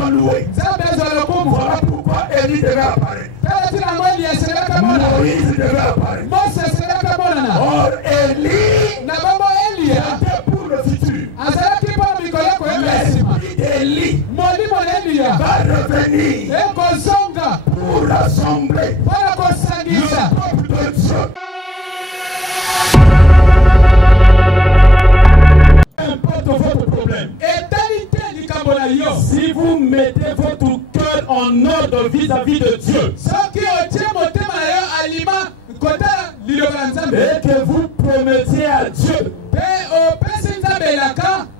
soit loué. Voilà pourquoi Élie devait apparaître. Moïse devait apparaître. Or Élie était pour le futur. L'esprit d'Élie va revenir pour rassembler le peuple de Dieu. Importe votre problème. Si vous mettez votre cœur en ordre vis-à-vis de Dieu et que vous promettiez à Dieu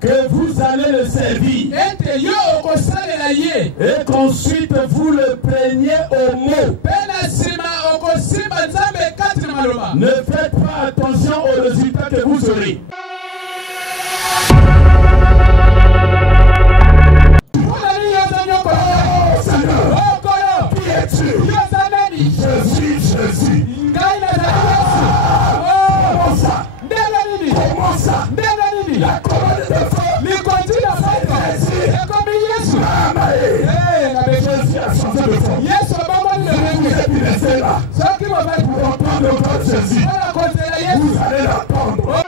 que vous allez le servir et qu'ensuite vous le preniez au mot, ne faites pas attention aux résultats que vous aurez. Je suis Jésus. Comment ça? La colonne de feu. Jésus a changé de forme. Vous êtes resté là. Pour entendre le corps de Jésus. Vous allez l'entendre.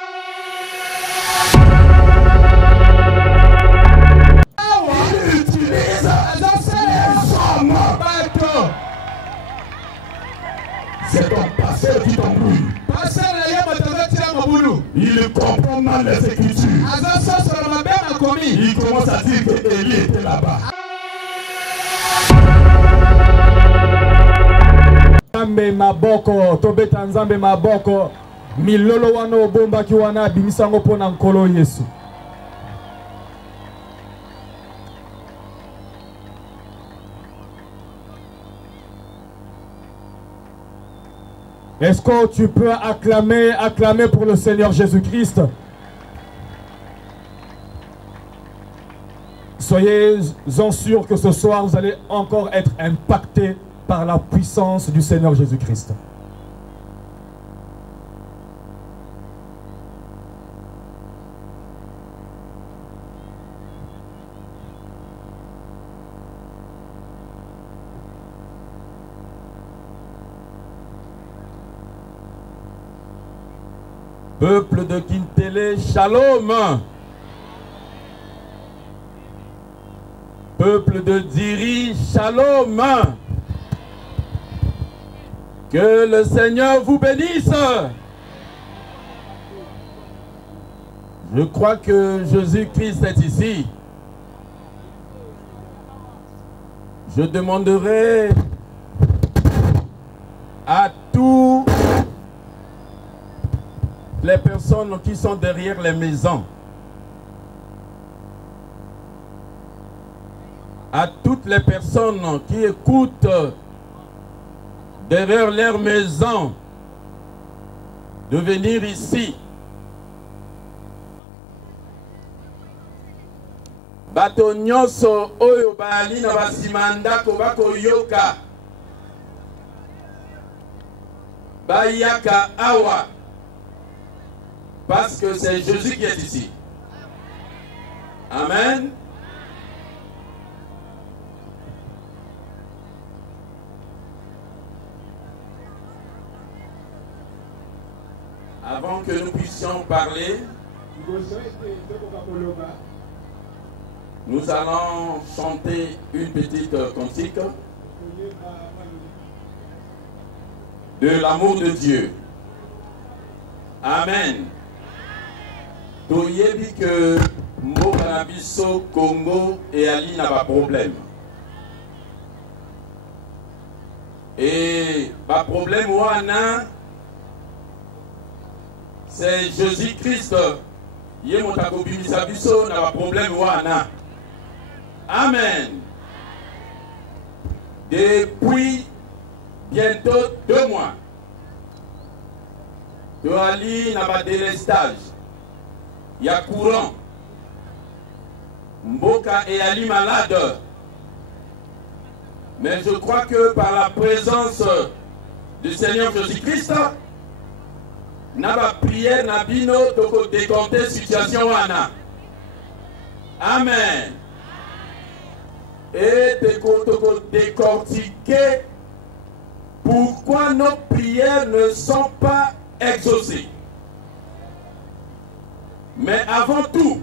Il utilise les hommes. C'est ton pasteur qui t'embrouille. Il comprend mal les Écritures. Il commence à dire que Élie était là-bas. Nzambe maboko, tobeta nzambe maboko, milolo wana obomba ki wana bimisango pona nkolo Yesu. Est-ce que tu peux acclamer pour le Seigneur Jésus-Christ? Soyez-en sûrs que ce soir, vous allez encore être impactés par la puissance du Seigneur Jésus-Christ. Peuple de Kintele, shalom. Peuple de Diri, shalom. Que le Seigneur vous bénisse. Je crois que Jésus-Christ est ici. Je demanderai à tous les personnes qui sont derrière les maisons, à toutes les personnes qui écoutent derrière leur maison, de venir ici. Bato nyonso oyo bali na basimanda ko bakoyoka bayaka awa. Parce que c'est Jésus qui est ici. Amen. Avant que nous puissions parler, nous allons chanter une petite cantique de l'amour de Dieu. Amen. Toyebi que Mokanabiso, Congo et Ali n'a pas de problème. Et pas problème wana, c'est Jésus-Christ. Yemotako bimisabiso n'a pas problème wana. Amen. Depuis bientôt 2 mois, Ali n'a pas de délestage. Il y a courant. Mboka et Ali malade. Mais je crois que par la présence du Seigneur Jésus-Christ, n'a pas prié, n'a bino de décompter situation wana. Amen. et décortiquer pourquoi nos prières ne sont pas exaucées. Mais avant tout,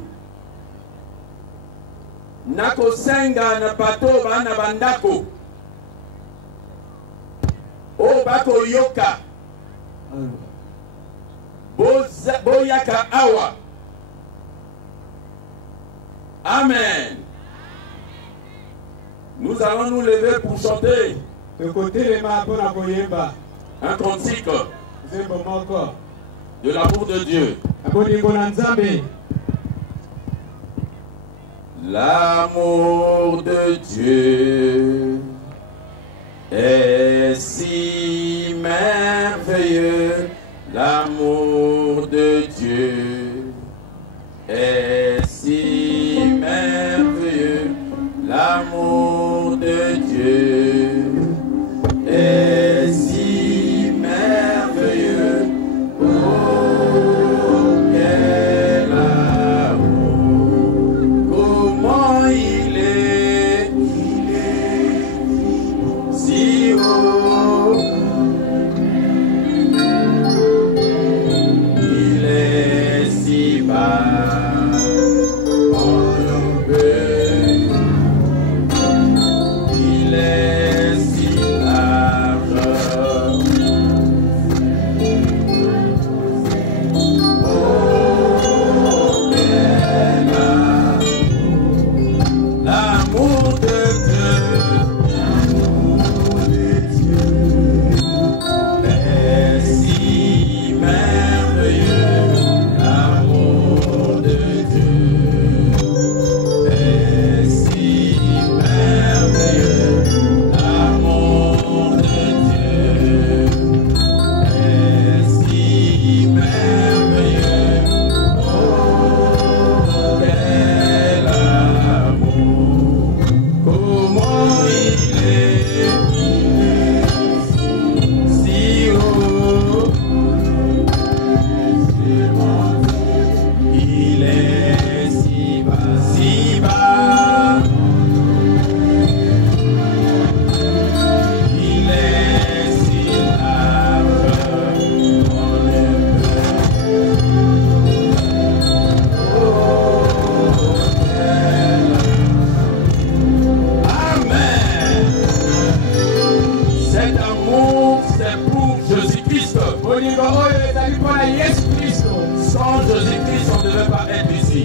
nako senga na bato bana bandako o bako yoka boyaka awa. Amen. Nous allons nous lever pour chanter un cantique de l'amour de Dieu. L'amour de Dieu est si merveilleux. L'amour de Dieu est si merveilleux. L'amour de Dieu est si merveilleux. Oh, quel amour! Comment il est si haut. Il est si bas. Il est si large. Oh, quel l'amour de Dieu est si merveilleux. L'amour de Dieu est si merveilleux. L'amour de Dieu est si merveilleux. Oh, quel amour! Comment il est si haut. Il est si bas, si bas. Il est si large. On ne peut. Oh, quel amen. Cet amour, c'est pour Jésus-Christ. Sans Jésus-Christ, on ne devait pas être ici.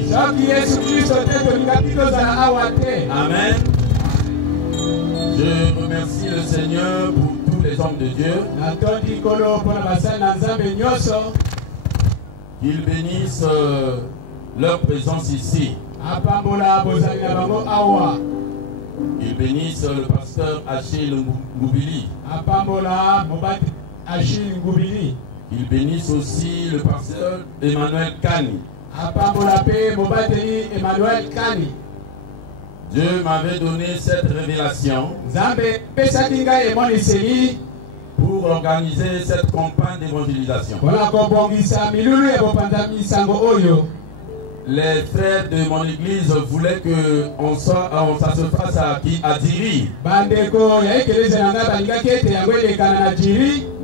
Amen. Je remercie le Seigneur pour tous les hommes de Dieu. Qu'il bénisse leur présence ici. Qu'il bénisse le pasteur Achille Ngoubili. Qu'il bénisse aussi le pasteur Emmanuel Kani. Dieu m'avait donné cette révélation pour organiser cette campagne d'évangélisation. Les frères de mon église voulaient que ça se fasse à Diri.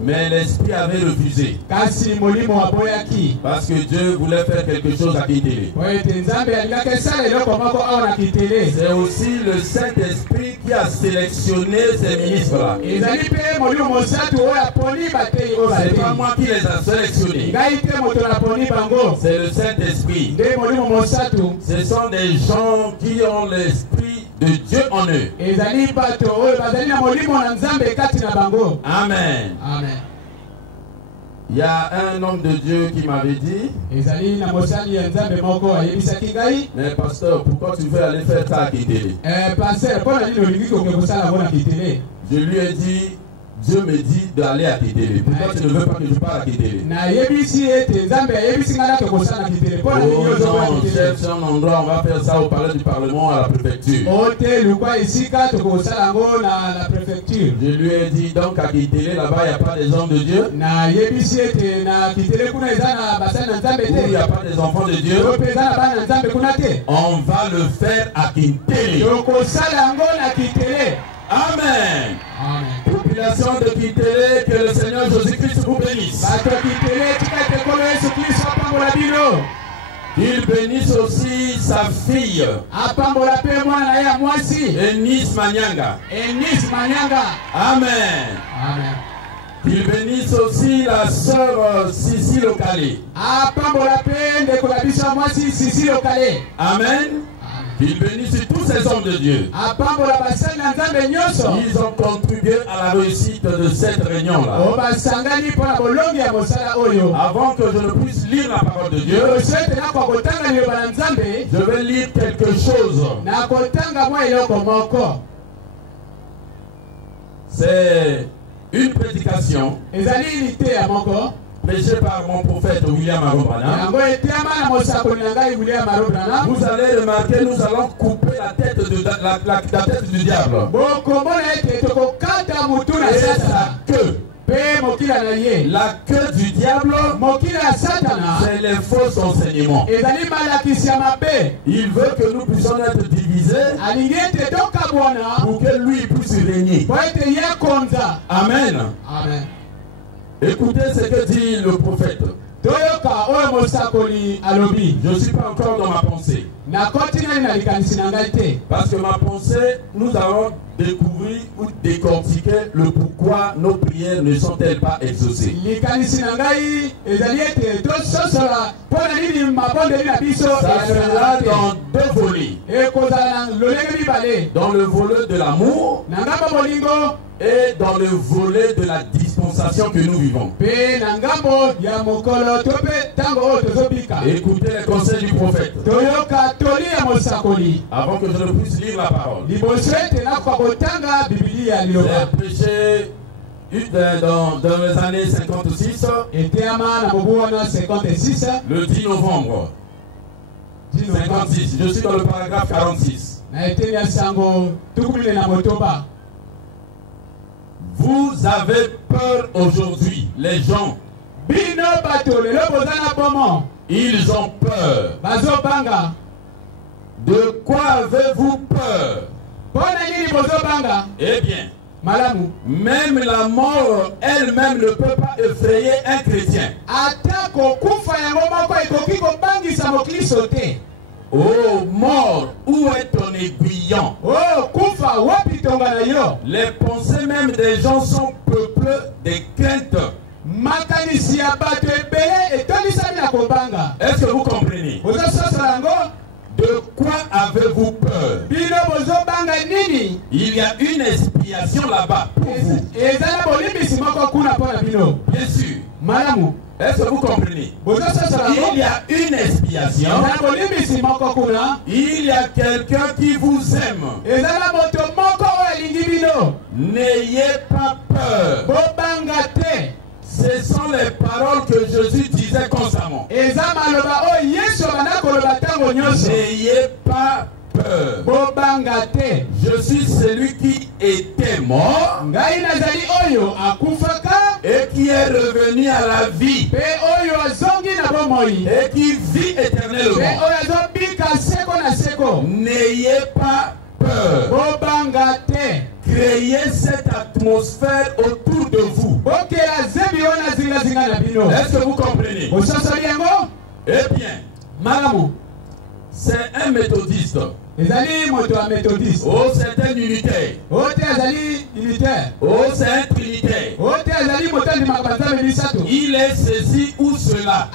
Mais l'esprit avait refusé. Parce que Dieu voulait faire quelque chose à Kitele. C'est aussi le Saint-Esprit qui a sélectionné ces ministres-là. C'est pas moi qui les a sélectionnés. C'est le Saint-Esprit. Ce sont des gens qui ont l'esprit de Dieu en eux. Amen. Amen. Il y a un homme de Dieu qui m'avait dit, mais pasteur, pourquoi tu veux aller faire ça à Kitele? Je lui ai dit, Dieu me dit d'aller à Kitele. Pourquoi tu ne veux pas que je parte à Kitele? Oh non, cherche un endroit, on va faire ça au palais du Parlement, à la préfecture. Je lui ai dit, donc à Kitele, là-bas, il n'y a pas des hommes de Dieu? Où il n'y a pas des enfants de Dieu? On va le faire à Kitele. Kitele. Amen. Amen. Population de Kitele, que le Seigneur Jésus-Christ vous bénisse. Il bénisse aussi sa fille, Eunice Manyanga. Amen. Amen. Il bénisse aussi la sœur Sissi Lokale. Amen. Il bénisse tous ces hommes de Dieu. Ils ont contribué à la réussite de cette réunion-là. Avant que je ne puisse lire la parole de Dieu, je vais lire quelque chose. C'est une prédication prêchée par mon prophète William Arobana. Vous allez remarquer, nous allons couper la tête, la tête du diable. La queue du diable, c'est les faux enseignements. Il veut que nous puissions être divisés pour que lui puisse régner. Amen. Amen. Écoutez ce que dit le prophète. Je ne suis pas encore dans ma pensée. Parce que ma pensée, nous allons découvrir ou décortiquer le pourquoi nos prières ne sont-elles pas exaucées. Ça sera dans deux volets. Dans le volet de l'amour et dans le volet de la dispensation que nous vivons. Écoutez les conseils du prophète. Avant que je ne puisse lire la parole. J'ai prêché dans les années 56, le 10 novembre 56. Je suis dans le paragraphe 46. Vous avez peur aujourd'hui, les gens. Ils ont peur. De quoi avez-vous peur? Eh bien, même la mort elle-même ne peut pas effrayer un chrétien. Oh mort, où est ton aiguillon? Les pensées même des gens sont peuplées de crainte. Est-ce que vous comprenez? De quoi avez-vous peur? Il y a une expiation là-bas pour vous. Bien sûr. Est-ce que vous comprenez? Il y a une expiation. Il y a quelqu'un qui vous aime. N'ayez pas peur. Ce sont les paroles que Jésus disait constamment. N'ayez pas peur. Je suis celui qui était mort et qui est revenu à la vie et qui vit éternellement. N'ayez pas peur. Créez cette atmosphère autour de vous. Est-ce que vous comprenez? Eh bien, c'est un méthodiste. Oh, c'est un unitaire. Oh, c'est un trinitaire. Il est ceci ou cela.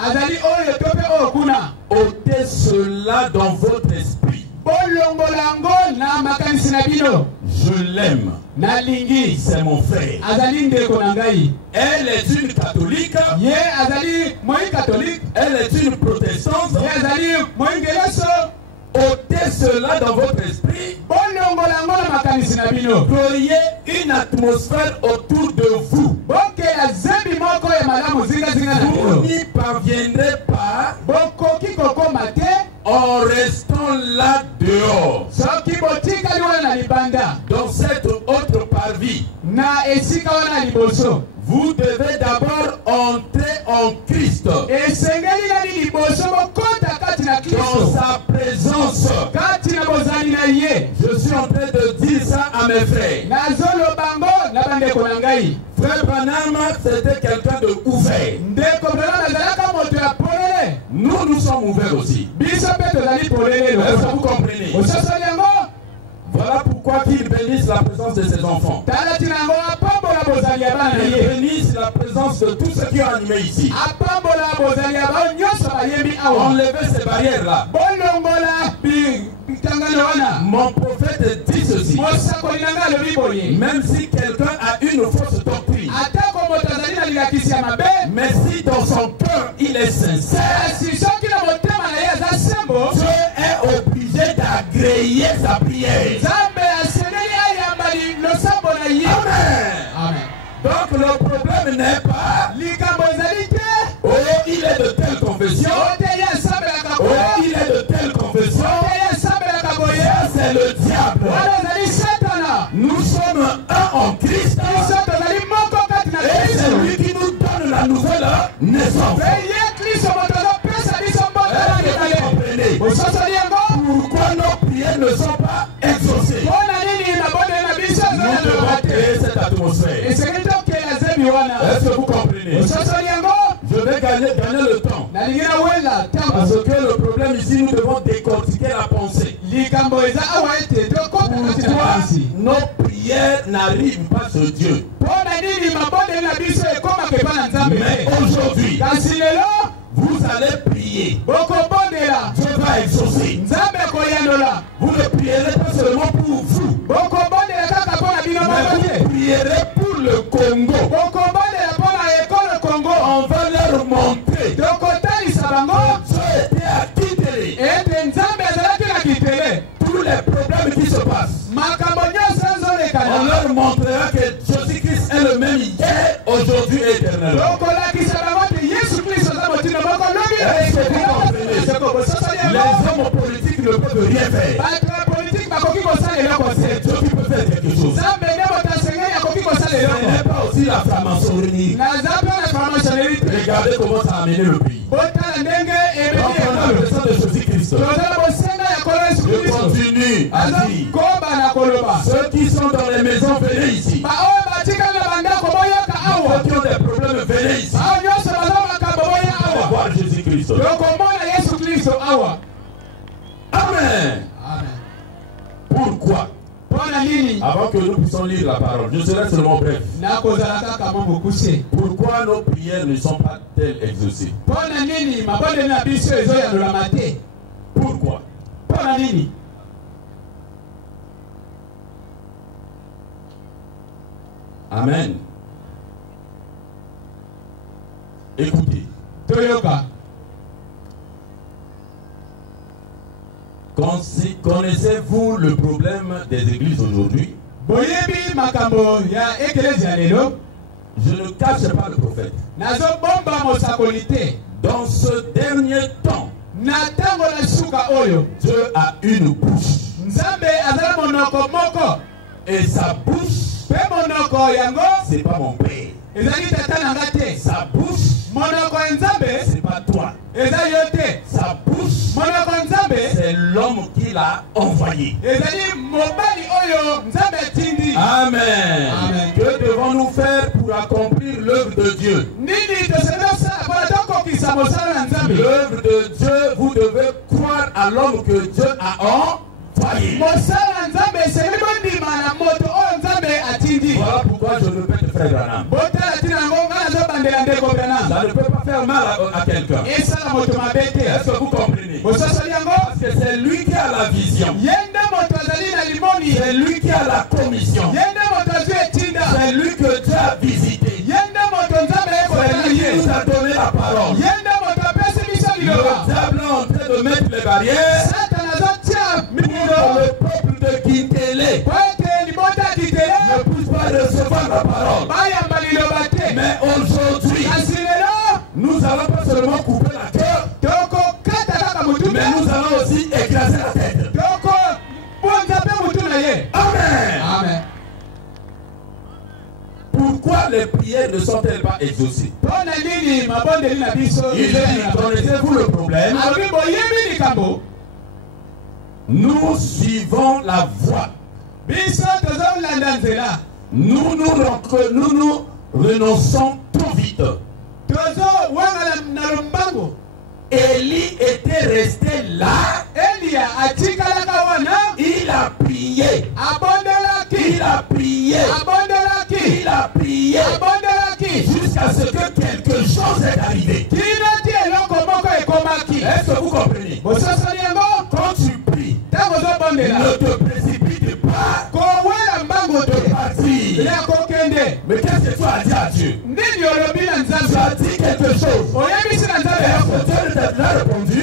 Ôtez cela dans votre esprit. Je l'aime. C'est mon frère. Elle est une catholique. Elle est une protestante. Ôtez cela dans votre esprit. Créez une atmosphère autour de vous. Vous n'y parviendrez pas en restant là dehors. Dans cette autre parvis, vous devez d'abord entrer en Christ. dans sa présence. Je suis en train de dire ça à mes frères. Frère Branham, c'était quelqu'un de ouvert. Nous sommes ouverts aussi. Est-ce que vous comprenez? Voilà pourquoi qu'ils bénissent la présence de ses enfants. Ils bénissent la présence de tous ceux qui ont animé ici. Enlevez ces barrières-là. Mon prophète dit ceci. Même si quelqu'un a une fausse doctrine, mais si dans son cœur il est sincère, Dieu est obligé d'agréer sa prière. Amen. Donc le problème n'est pas oh il est de telle confession, oh il est de telle confession, ça c'est le diable. Nous sommes un en Christ et c'est lui qui nous donne la nouvelle naissance. Pourquoi nos prières ne sont pas exaucées? Nous devons créer cette atmosphère. Est-ce que vous comprenez? Je vais gagner le temps. Parce que le problème ici, nous devons décortiquer la pensée. Pourquoi nos prières n'arrivent pas sur Dieu? Mais aujourd'hui, vous allez prier. Dieu va exaucer. Vous ne prierez pas seulement pour vous, mais vous prierez pour le Congo. On va leur montrer que Dieu était à Kitele. Tous les problèmes qui se passent, on leur montrera que Jésus-Christ est le même hier, aujourd'hui et éternellement. Est-ce que vous comprenez? Les hommes politiques ne peuvent rien faire. C'est Dieu qui peut faire quelque chose. Ce n'est pas aussi la franc-maçonnerie. Regardez comment ça a amené le pays. Donc on a besoin de Jésus-Christ. Je continue à dire, ceux qui sont dans les maisons, venez ici. Ceux qui ont des problèmes, venez ici. On va voir Jésus-Christ. Amen. Pourquoi? Avant que nous puissions lire la parole, je serai seulement bref. Pourquoi nos prières ne sont pas telles exaucées? Pourquoi? Amen. Écoutez. Connaissez-vous le problème des églises aujourd'hui? Je ne cache pas le prophète. Dans ce dernier temps, Dieu a une bouche. Et sa bouche, c'est pas mon père. Sa bouche, c'est pas toi. Sa bouche, c'est l'homme qui l'a envoyé. Amen. Que devons-nous faire pour accomplir l'œuvre de Dieu? L'œuvre de Dieu, vous devez croire à l'homme que Dieu a envoyé. Voilà pourquoi je répète, frère Branham. Ça ne peut pas faire mal à quelqu'un. Est-ce que vous comprenez? Parce que c'est lui qui a la vision. C'est lui qui a la commission. C'est lui que Dieu a visité. C'est lui qui nous a donné la parole. Le diable est en train de mettre les barrières pour le peuple de Kitele ne puisse pas recevoir la parole. Mais aujourd'hui, nous allons pas seulement couper la cœur, mais nous allons aussi écraser la tête. Amen. pourquoi les prières ne sont-elles pas exaucées? Il dit, connaissez-vous le problème? Nous suivons la voie. Nous nous renonçons trop vite. Élie était resté là. Il a prié. Il a prié. Il a prié. Jusqu'à ce que quelque chose est arrivé. Est-ce que vous comprenez? Quand tu pries, ne te précipite pas de partir. Mais qu'est-ce que tu as dit à Dieu? Tu as dit quelque chose. Est-ce que Dieu ne t'a pas répondu?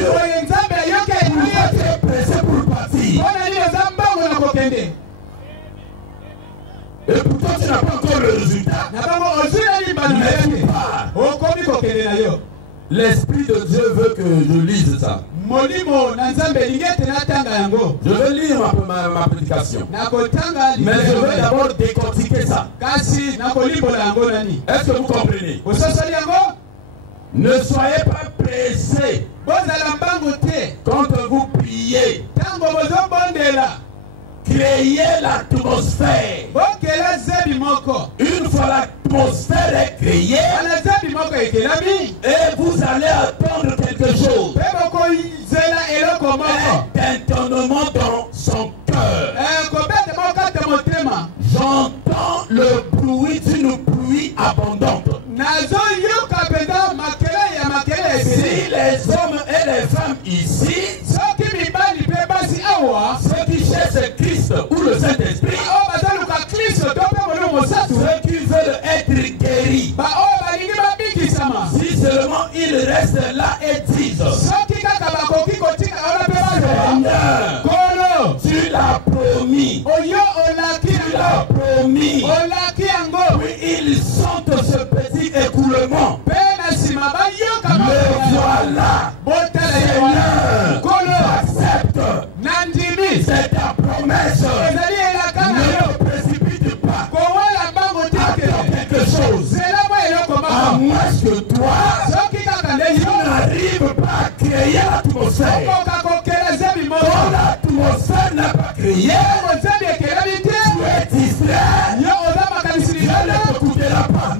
Pourquoi tu es pressé pour partir? Et pourtant tu n'as pas encore le résultat. Mais tu pars. L'Esprit de Dieu veut que je lise ça. Je vais lire ma prédication. Mais je veux d'abord décortiquer ça. Est-ce que vous comprenez? Ne soyez pas pressés quand vous priez. Créez l'atmosphère. Une fois l'atmosphère est créée, et vous allez attendre quelque chose. Un étonnement dans son cœur. J'entends le bruit d'une pluie abondante. Si les hommes et les femmes ici, ceux qui cherchent Christ ou le Saint-Esprit, ceux qui veulent être guéris, si seulement ils restent là et disent, Seigneur, tu l'as promis, tu l'as promis, puis ils sentent ce petit écoulement. Le voilà, Seigneur, j'accepte, c'est ta promesse. Ne te précipite pas, attends quelque chose. À moins que toi, tu n'arrives pas à créer l'atmosphère. Quand l'atmosphère n'a pas créé, tu es distrait. Dieu ne t'écoutera pas.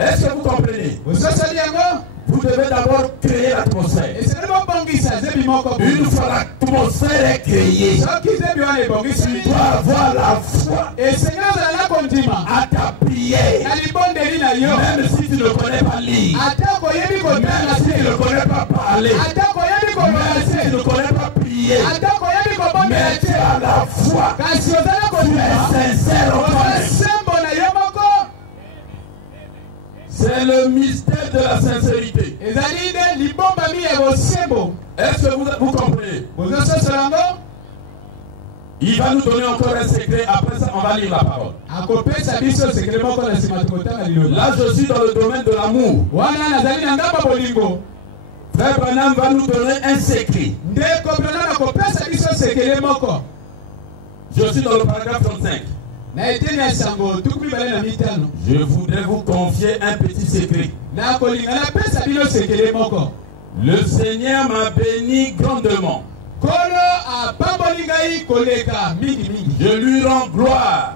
Est-ce que vous comprenez? Vous devez d'abord créer l'atmosphère. Une fois l'atmosphère est créée, tu dois avoir la foi à ta prière. Même si tu ne connais pas lire, même si tu ne connais pas parler, même si tu ne connais pas prier, mais tu as la foi, tu es sincère en toi-même. C'est le mystère de la sincérité. Est-ce que vous comprenez? Il va nous donner encore un secret. Après ça, on va lire la parole. Là, je suis dans le domaine de l'amour. Frère Branham va nous donner un secret. Je suis dans le paragraphe 35. Je voudrais vous confier un petit secret. Le Seigneur m'a béni grandement. Je lui rends gloire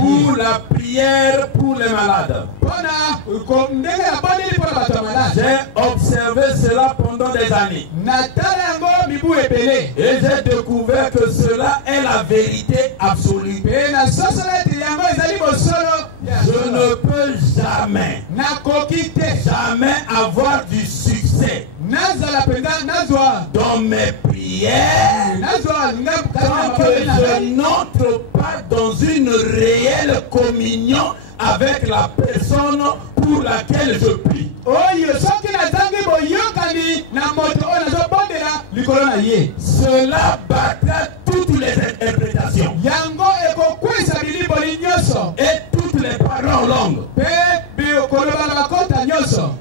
pour la prière pour les malades. J'ai observé cela pendant des années. Et j'ai découvert que cela est la vérité absolue. Je ne peux jamais avoir du succès dans mes prières tant que je n'entre pas dans une réelle communion avec la personne pour laquelle je prie. Cela battra toutes les interprétations et toutes les paroles longues.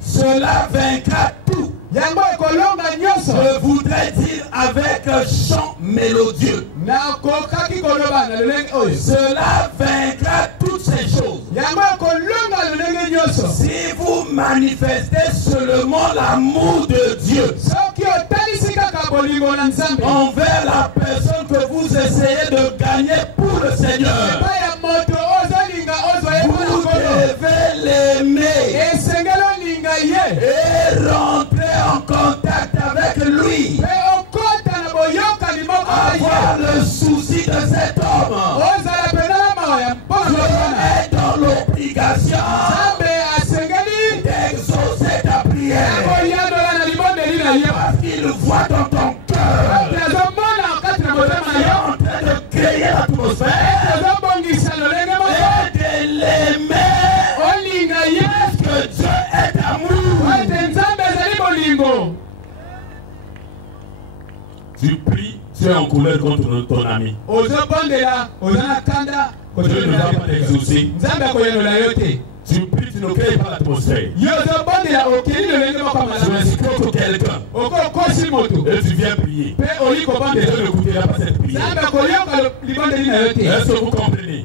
Cela vaincra tout. Je voudrais dire avec chant mélodieux. Cela vaincra toutes ces choses. Si vous manifestez seulement l'amour de Dieu envers la personne que vous essayez de gagner pour le Seigneur, vous devez l'aimer et rentrer en contact avec lui. Avoir le souci de cet homme. Je est dans l'obligation d'exaucer ta prière. Parce qu'il voit dans ton cœur. Tu es en train de créer l'atmosphère et de l'aimer. Parce que Dieu est amour. Tu pries, tu es en colère contre ton ami. Dieu ne va pas t'exaucer. Tu pries, tu ne crées pas l'atmosphère. Tu escroques quelqu'un et tu viens prier. Dieu n'écoutera pas cette prière. Est-ce que vous comprenez?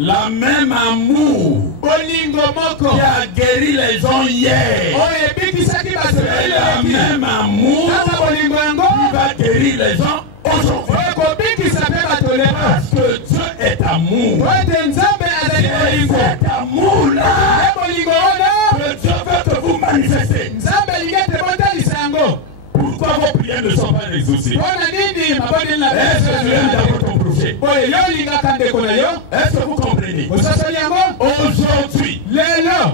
La même amour qui a guéri les gens hier, c'est la même amour qui va guérir les gens aujourd'hui. Parce que Dieu est amour. C'est cet amour-là que Dieu veut que vous manifestez. Pourquoi vos prières ne sont pas exaucées? Est-ce que tu aimes d'abord ton projet? Est-ce que vous comprenez? Aujourd'hui,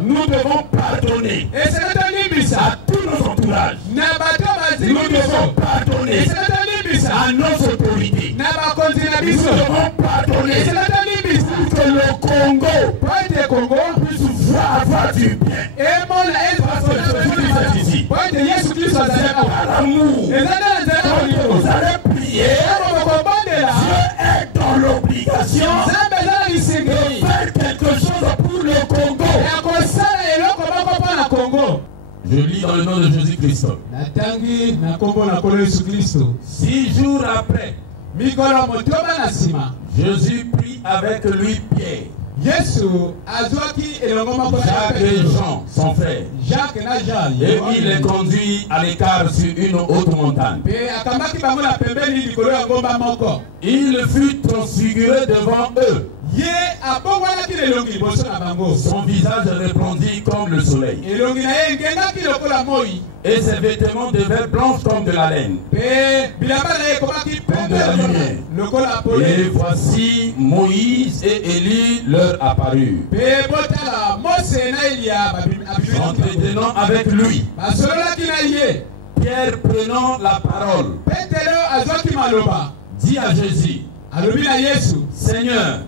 nous devons pardonner à tous nos entourages. Nous devons pardonner à nos autorités. Nous devons pardonner pour que le Congo puisse avoir du bien. Parce que Jésus est ici. C'est par l'amour. Vous allez prier. Dieu est dans l'obligation de faire quelque chose pour le Congo. Je lis dans le nom de Jésus-Christ. 6 jours après, Jésus prit avec lui Pierre, Jacques et Jean, son frère, et il les conduit à l'écart sur une haute montagne. Il fut transfiguré devant eux. Son visage répondit comme le soleil, et ses vêtements devenaient blanches comme de la laine, comme de la lumière. Et voici Moïse et Élie leur apparurent, s'entretenant avec lui. Pierre prenant la parole dit à Jésus, Seigneur,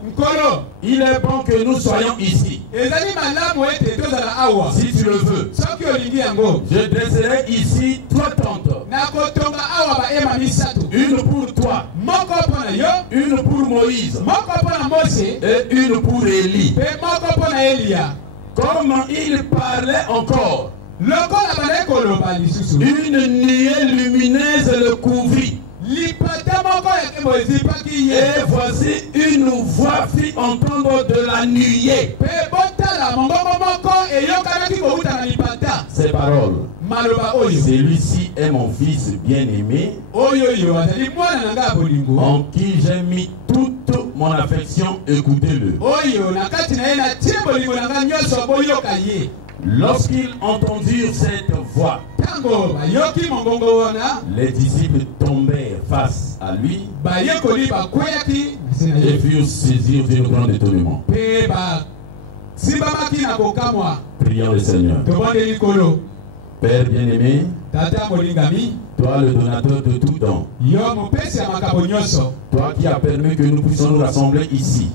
il est bon que nous soyons ici. Si tu le veux, je dresserai ici 3 tentes. Une pour toi, une pour Moïse et une pour Élie. Comme il parlait encore, une nuée lumineuse le couvrit. Et voici une voix fit entendre de la nuée ces paroles. Celui-ci est mon fils bien-aimé, en qui j'ai mis toute mon affection. Écoutez-le. Lorsqu'ils entendirent cette voix, les disciples tombèrent face à lui et furent saisis d'une grande étonnement. Prions le Seigneur. Père bien-aimé, toi le donateur de tout don, toi qui as permis que nous puissions nous rassembler ici.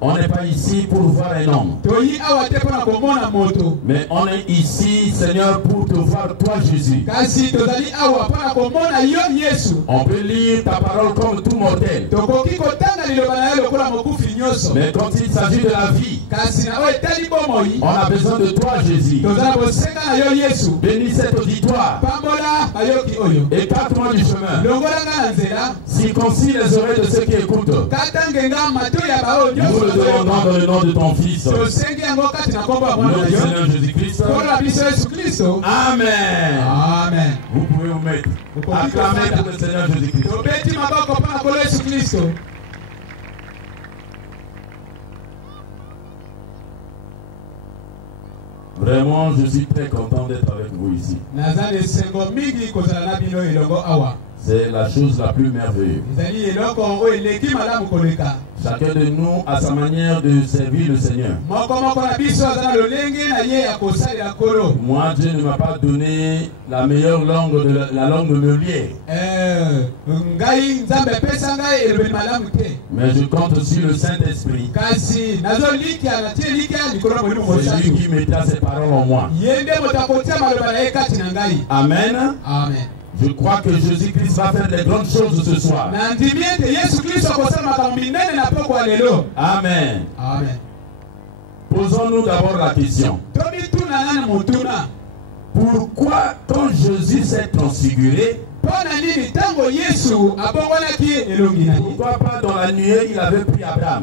On n'est pas ici pour voir un homme, mais on est ici, Seigneur, pour te voir toi, Jésus. On peut lire ta parole comme tout mortel, mais quand il s'agit de la vie, on a besoin de toi, Jésus. Bénis cette auditoire. Écarte-moi du chemin. Circoncis les oreilles de ceux qui écoutent. Nous le demandons dans le nom de ton Fils, le Seigneur Jésus-Christ. Amen. Amen. Vous pouvez vous mettre. Acclamez pour le Seigneur Jésus-Christ. Vraiment, je suis très content d'être avec vous ici. C'est la chose la plus merveilleuse. Chacun de nous a sa manière de servir le Seigneur. Moi, Dieu ne m'a pas donné la meilleure langue, la langue meulière. Mais je compte sur le Saint-Esprit. C'est lui qui mettra ses paroles en moi. Amen. Amen. Je crois que Jésus-Christ va faire des grandes choses ce soir. Amen. Amen. Posons-nous d'abord la question. Pourquoi quand Jésus s'est transfiguré, pourquoi pas dans la nuée il avait pris Abraham?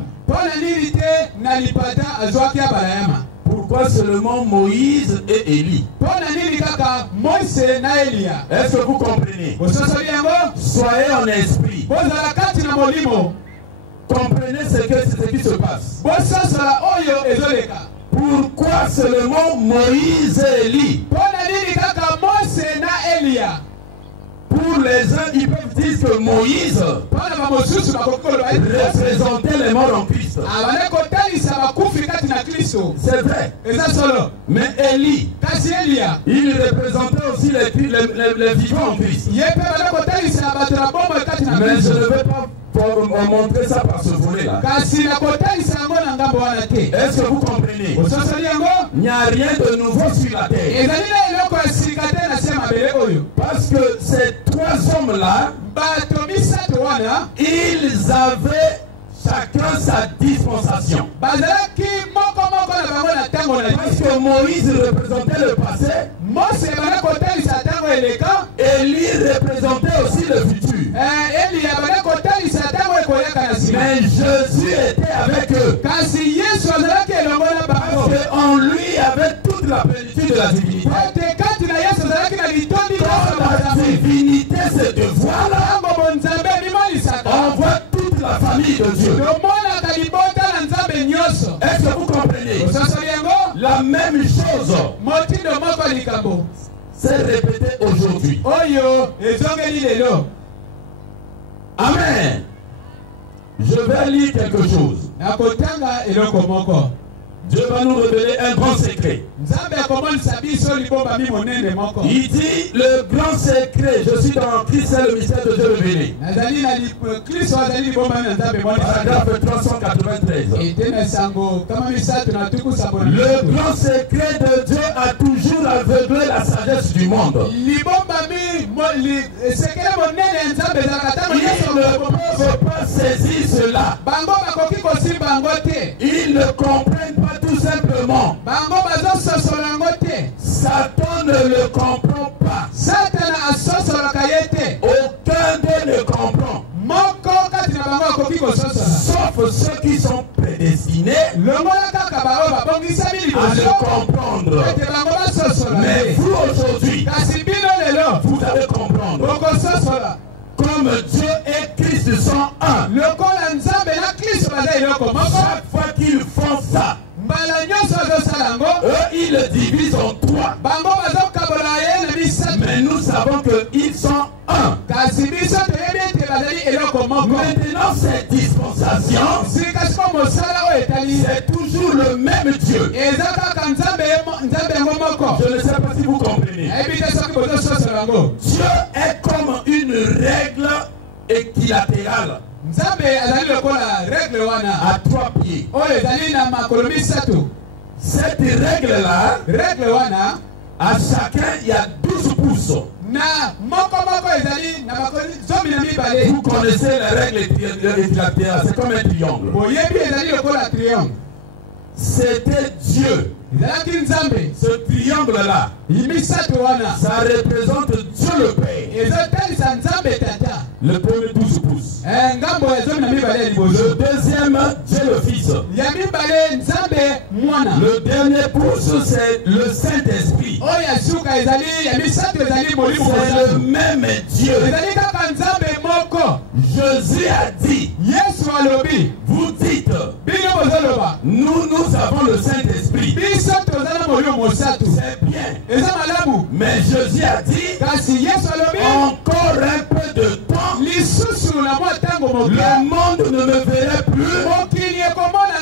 Pourquoi seulement Moïse et Élie? Est-ce que vous comprenez? Soyez en esprit. Comprenez ce qui se passe. Pourquoi seulement Moïse et Élie? Pour les uns, ils peuvent dire que Moïse représentait les morts en Christ. C'est vrai. Mais Élie, il représentait aussi les vivants en Christ. Mais je ne vais pas montrer ça par ce volet-là. Est-ce que vous comprenez? Il n'y a rien de nouveau sur la terre. Parce que ces trois hommes-là, ils avaient chacun sa dispensation. Parce que Moïse représentait le passé, Élie représentait aussi le futur. Mais Jésus était avec eux. Parce qu'en lui avait toute la plénitude de la divinité. Quand la divinité se dévoile, on voit toute la famille de Dieu. Est-ce que vous comprenez? La même chose s'est répétée aujourd'hui. Amen. Je vais lire quelque chose. Dieu va nous révéler un grand secret. Il dit le grand secret, je suis dans Christ, c'est le mystère de Dieu révélé. Paragraphe 393. Le grand secret de Dieu a toujours aveuglé la sagesse du monde. Ils ne peuvent pas saisir cela. Ils ne comprennent pas tout simplement. Satan ne le comprend pas. Aucun d'eux ne comprend. Sauf ceux qui sont prédestinés à le comprendre. Mais vous aujourd'hui, vous allez comprendre. Comme Dieu et Christ sont un. Chaque fois qu'ils font ça, eux ils le divisent en trois. Mais nous savons qu'ils sont un. Maintenant cette dispensation, c'est toujours le même Dieu. Je ne sais pas si vous comprenez. Dieu est comme une règle équilatérale. À trois pieds. Cette règle-là, à chacun il y a 12 pouces. Vous connaissez la règle équilatérale, c'est comme un triangle. c'était Dieu. Ce triangle-là, ça représente Dieu le Père. Le premier 12 pouces. Le deuxième, Dieu le Fils. Le dernier pouce, c'est le Saint-Esprit. C'est le même Dieu. Jésus a dit, vous dites, nous avons le Saint-Esprit. C'est bien. Mais Jésus a dit, encore un peu de temps, le monde ne me verrait plus,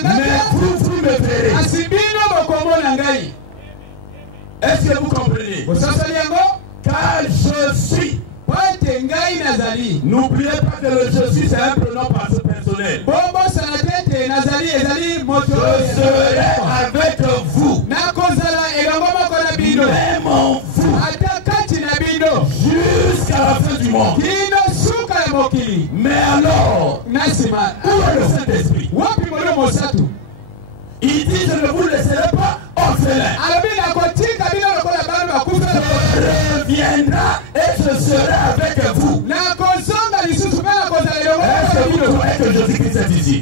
mais vous me verrez. Est-ce que vous comprenez? Car je suis. N'oubliez pas que le je suis, c'est un pronom personnel. Je serai avec vous. Même en vous. Jusqu'à la fin du monde. Mais alors, où est le Saint-Esprit? Il dit, je ne vous laisserai pas orphelin. Je reviendrai et je serai avec vous. Est-ce que vous croyez que Jésus-Christ est ici?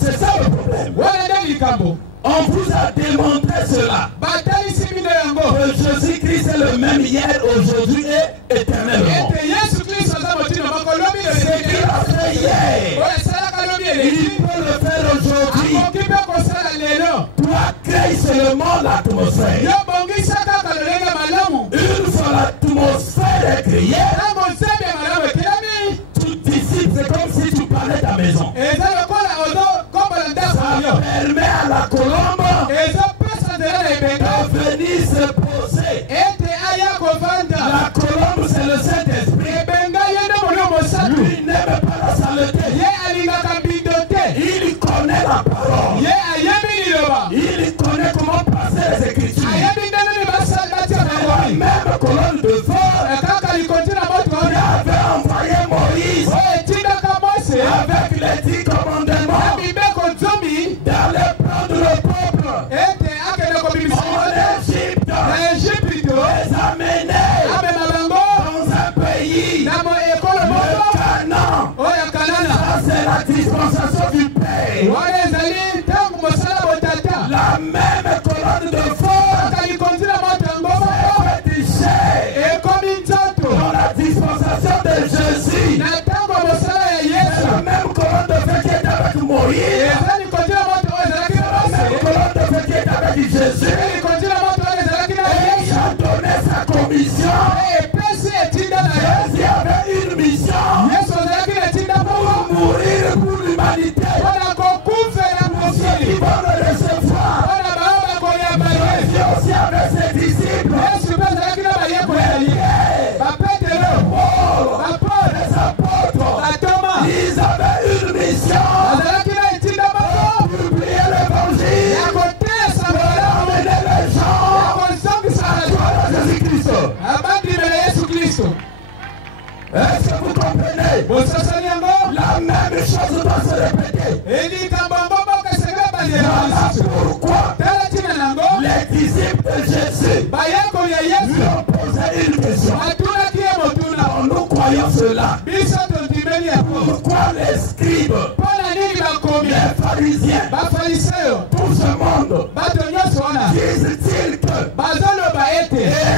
C'est ça le problème. On vous a démontré cela. Que Jésus-Christ est le même hier, aujourd'hui et éternellement. Ce qu'il a fait hier, il peut le faire aujourd'hui. Toi, crée seulement l'atmosphère. Une fois l'atmosphère est créée, tout disciple, c'est comme si tu parlais ta maison. Ça permet à la colombe de venir se poser. La colombe, c'est le Saint-Esprit. Lui n'aime pas la saleté. Il connaît la parole. Il connaît comment passer les Écritures. La même colonne de feu qui avait envoyé Moïse avec les 10 commandements d'aller prendre le peuple en Égypte, les amener dans un pays, le Canaan. Ça, c'est la dispensation du Père. La même colonne de feu dans la dispensation de Jésus. C'est la même colonne de feu qui est avec Moïse. La même colonne de feu qui est avec Jésus. Et il a donné sa commission. Jésus avait une mission pour mourir pour l'humanité. Pour ceux qui vont le recevoir. Jésus aussi avec ses disciples. Les apôtres, ils avaient une mission pour publier l'évangile, pour amener les gens à Jésus-Christ. Est-ce que vous comprenez? La même chose doit se répéter. Voilà pourquoi les disciples de Jésus lui ont posé une question. Nous croyons cela. Pourquoi les scribes, les pharisiens, tout ce monde disent-ils que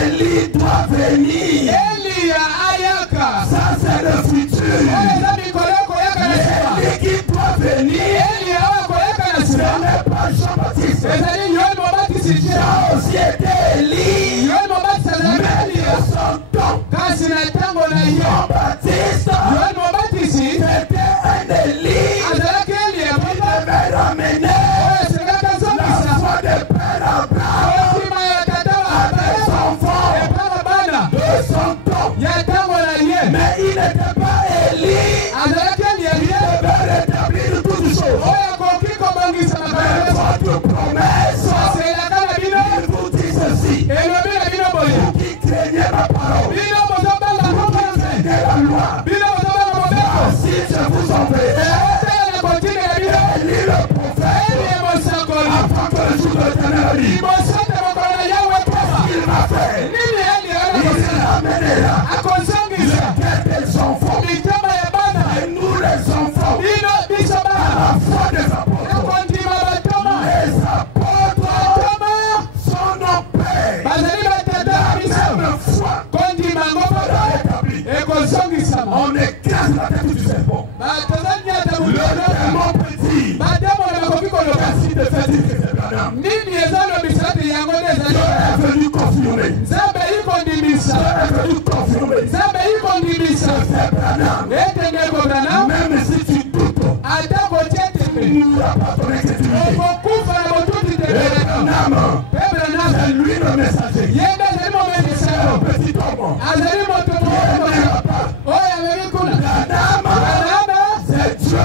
Élie doit venir? Ça c'est le futur. Élie qui doit venir, ce n'est pas Jean-Baptiste. Jean aussi était Élie. Mais de son temps, Jean-Baptiste c'était un Élie qui devait ramener la foi de Père Abraham à des enfants de son temps. Mais il n'était pas Élie. Il devait rétablir toutes choses. Mais votre promesse, il vous dit ceci. Vous qui craignez ma parole, vous qui craignez la loi, voici je vous enverrai Élie le prophète akozongisa des enfants. mitema ya bana Et nous les enfants, bino biso à bana la foi des apôtres, ekondima batoma les apôtres batoma sont nos pères. bazali batata La biso même foi kondima ngo sera établie. ekozongisama On écrase la tête du serpent. batozanyata Le démon peut dire, bademona bakoki koloba merci de faire dire que c'est Branham. nini ezolobisa ati yango nde Dieu ezali est venu confirmer. nzambe yikondimisa Dieu est venu confirmer. nzambe yikondimisa C'est Branham. ete ndeko Branham Même si tu doutes, ata kotia tembe nous appartenons à cette unité. okokufa na botuti Et tembeleka Branham, pe Branham c'est lui le messager. ye nde azali momemesano Un petit homme. azali moto mokokosa oyo amemi kuna Branham, Branham c'est Dieu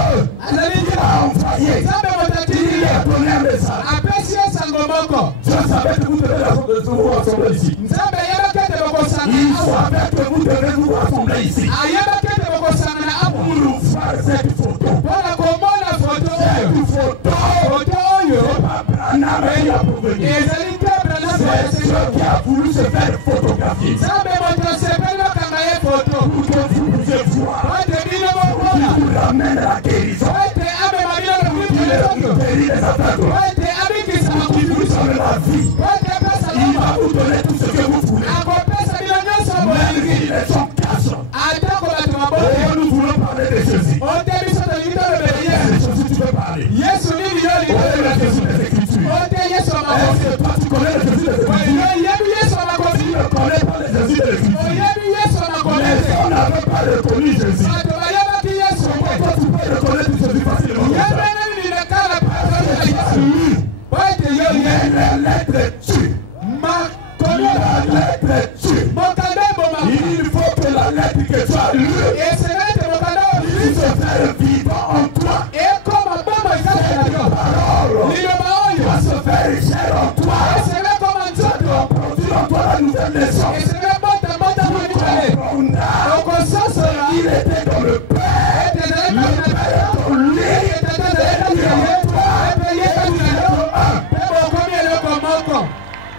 azali qui l'a envoyé. nzambe moto Il atindile a donné un message. apesi ye sango moko Dieu savait que vous devez vous rassembler ici. nzambe ayebaki ete Il bokosangana awa savait que vous devez vous rassembler ici. ayebaki ete bokosangana awa Pour nous faire cette photo. mpona komona foto oyo Cette photo, foto oyo c'est pas Branham qui a provenu. ezali te Branham C'est Dieu qui a voulu se faire photographier. nzambe moto asepeli bakanga ye foto Pour que vous puissiez voir. po ete bino Qui bomona vous ramène la guérison. po ete amema bino Qui lokuifoto guérit les attaques. po ete abikisa Qui vous donne la vie. po ete apesa Il va loma vous donner tout ce que vous voulez. akopesa bino nyonso Même bolingi si les gens cachent. atako bato Oh, babote nous voulons parler de Jésus. ote biso tolingi tolobela De yesu Jésus, tu peux parler. yesu nini yo Oh, olingi le Jésus des Écritures. ote yesu wa Est-ce makomi que toi, tu connais le Jésus des Écritures? oyebi yesu wa makomi Tu ne connais pas le Jésus des Écritures. oyebi yesu wa makomi Mais te on n'avait pas reconnu Jésus. bato bayebaki yesu te Toi, tu peux reconnaître Jésus facilement. comme ça. yebene nini lekala patolila yesu Oui, po ete yo ye mais la lettre tue. makomi La lettre tue. mokanda ebomaka Il faut que la lettre que tu as lue esengeli ete mokanda oyo puisse se faire vivant en toi. ekoma bombo ekati na yo Parole liloba oyo va se faire chair en toi. esengeli ekoma nzoto Produire en toi la nouvelle naissance. esengeli bota na mibale Comprendras okososola qu'il était dans le Père. ete ezali Le kati na Père est en lui. ete tata ezali kati na ye epe ye kati na yo mpe bokomi eloko moko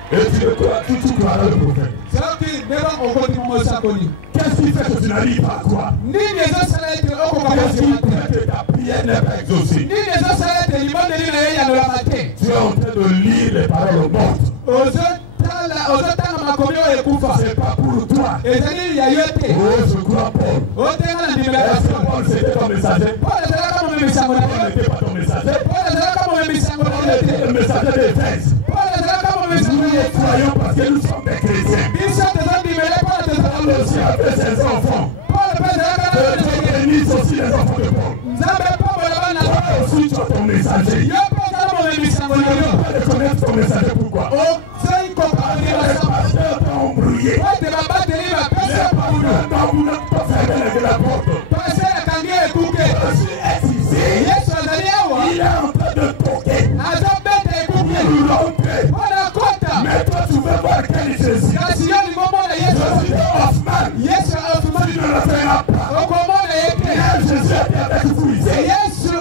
Et tu le crois, tu croiras le prophète. soki ndeba okoti mosakoli Qu'est-ce qui fait que tu n'arrives pas à croire? nini ezosala ete okoka Qu'est-ce qui kosima te fait que ta prière n'est pas exaucée? nini ezosala ete libondeli na ye yanolama te Tu es en train de lire les paroles mortes. ozotanga makomi oyo ekufa C'est pas pour toi. ezali ya yo te Oh, je crois Paul. otenga na ndimela ya Est-ce que pastor Paul c'était ton messager? paul ezalaka momemisango na Paul yo n'était pas ton messager. paul ezalaka momemisango na Paul yo était le te messager d'Éphèse. paul ezalaka momemisango Nous na yo le croyons parce que nous sommes des chrétiens. biso tozondimele paul Paul aussi avait ses enfants. paul mpe ezalaka na Que Dieu yo bénisse aussi les enfants de Paul. nzambe pambola bana Toi aussi tu as ton messager. yo mpe ozala momemisango Tu na ne yo peux pas reconnaître ton messager. Pourquoi? osei kokamani Les basamba pasteurs t'ont embrouillé. po ete babateli bapesi Les paulu pasteurs t'ont voulu te fermer la porte. pase akangi ekuke Jésus est ici. yesu azali awa Il est en train de toquer. azobeta ekuke Pour rentrer. mpona kota Mais toi tu veux voir quel est Jésus. kasi yo limomona yesu Jésus de Hoffman. yesu Tu ofumani ne le feras pas. okomona ye te Mais Jésus est avec vous ici. yesu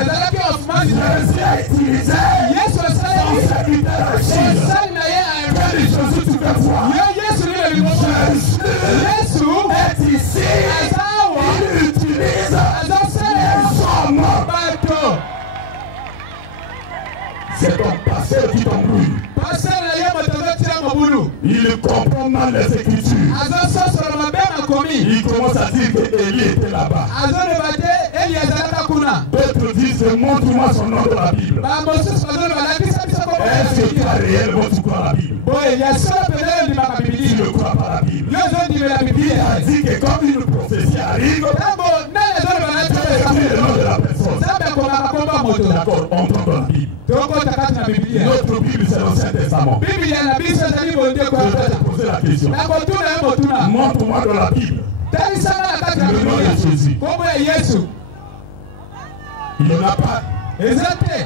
ezalaki ofumani Jésus a utilisé yesu son asalaki serviteur Achille. osali na ye Quel est Jésus tu veux voir? yo yesu lilo limomona Jésus yesu est ici. aza awa Il utilise azosala les hommes. bato C'est ton pasteur qui t'embrouille. pasteur na ye moto azotila mobulu Il comprend mal les Écritures. azososola mabe makomi Il commence à dire que Élie était là-bas. azoloba te eli azalaka kuna D'autres disent, montre-moi son nom dans la Bible. bamosusu bazoloba lakisa biso Est-ce que toi réellement tu crois la Bible? boye ya solo pene ondimaka Tu bibili ne crois pas la Bible. yo ezondimela bibili Il a dit que quand une prophétie arrive, ntango nani azoloba écris le nom de la nati personne. nzambe akomaka komba moto D'accord, on prend dans la Bible. tokota kati na bibilia Notre Bible, c'est l'Ancien Testament. bibilia na biso ezali bonde Je vais te koyokota poser la question. nakotuna yo motuna Montre-moi dans la Bible talisanga na kati na le nom bibilia de Jésus. kombo ya yesu Il n'y en a pas. eza te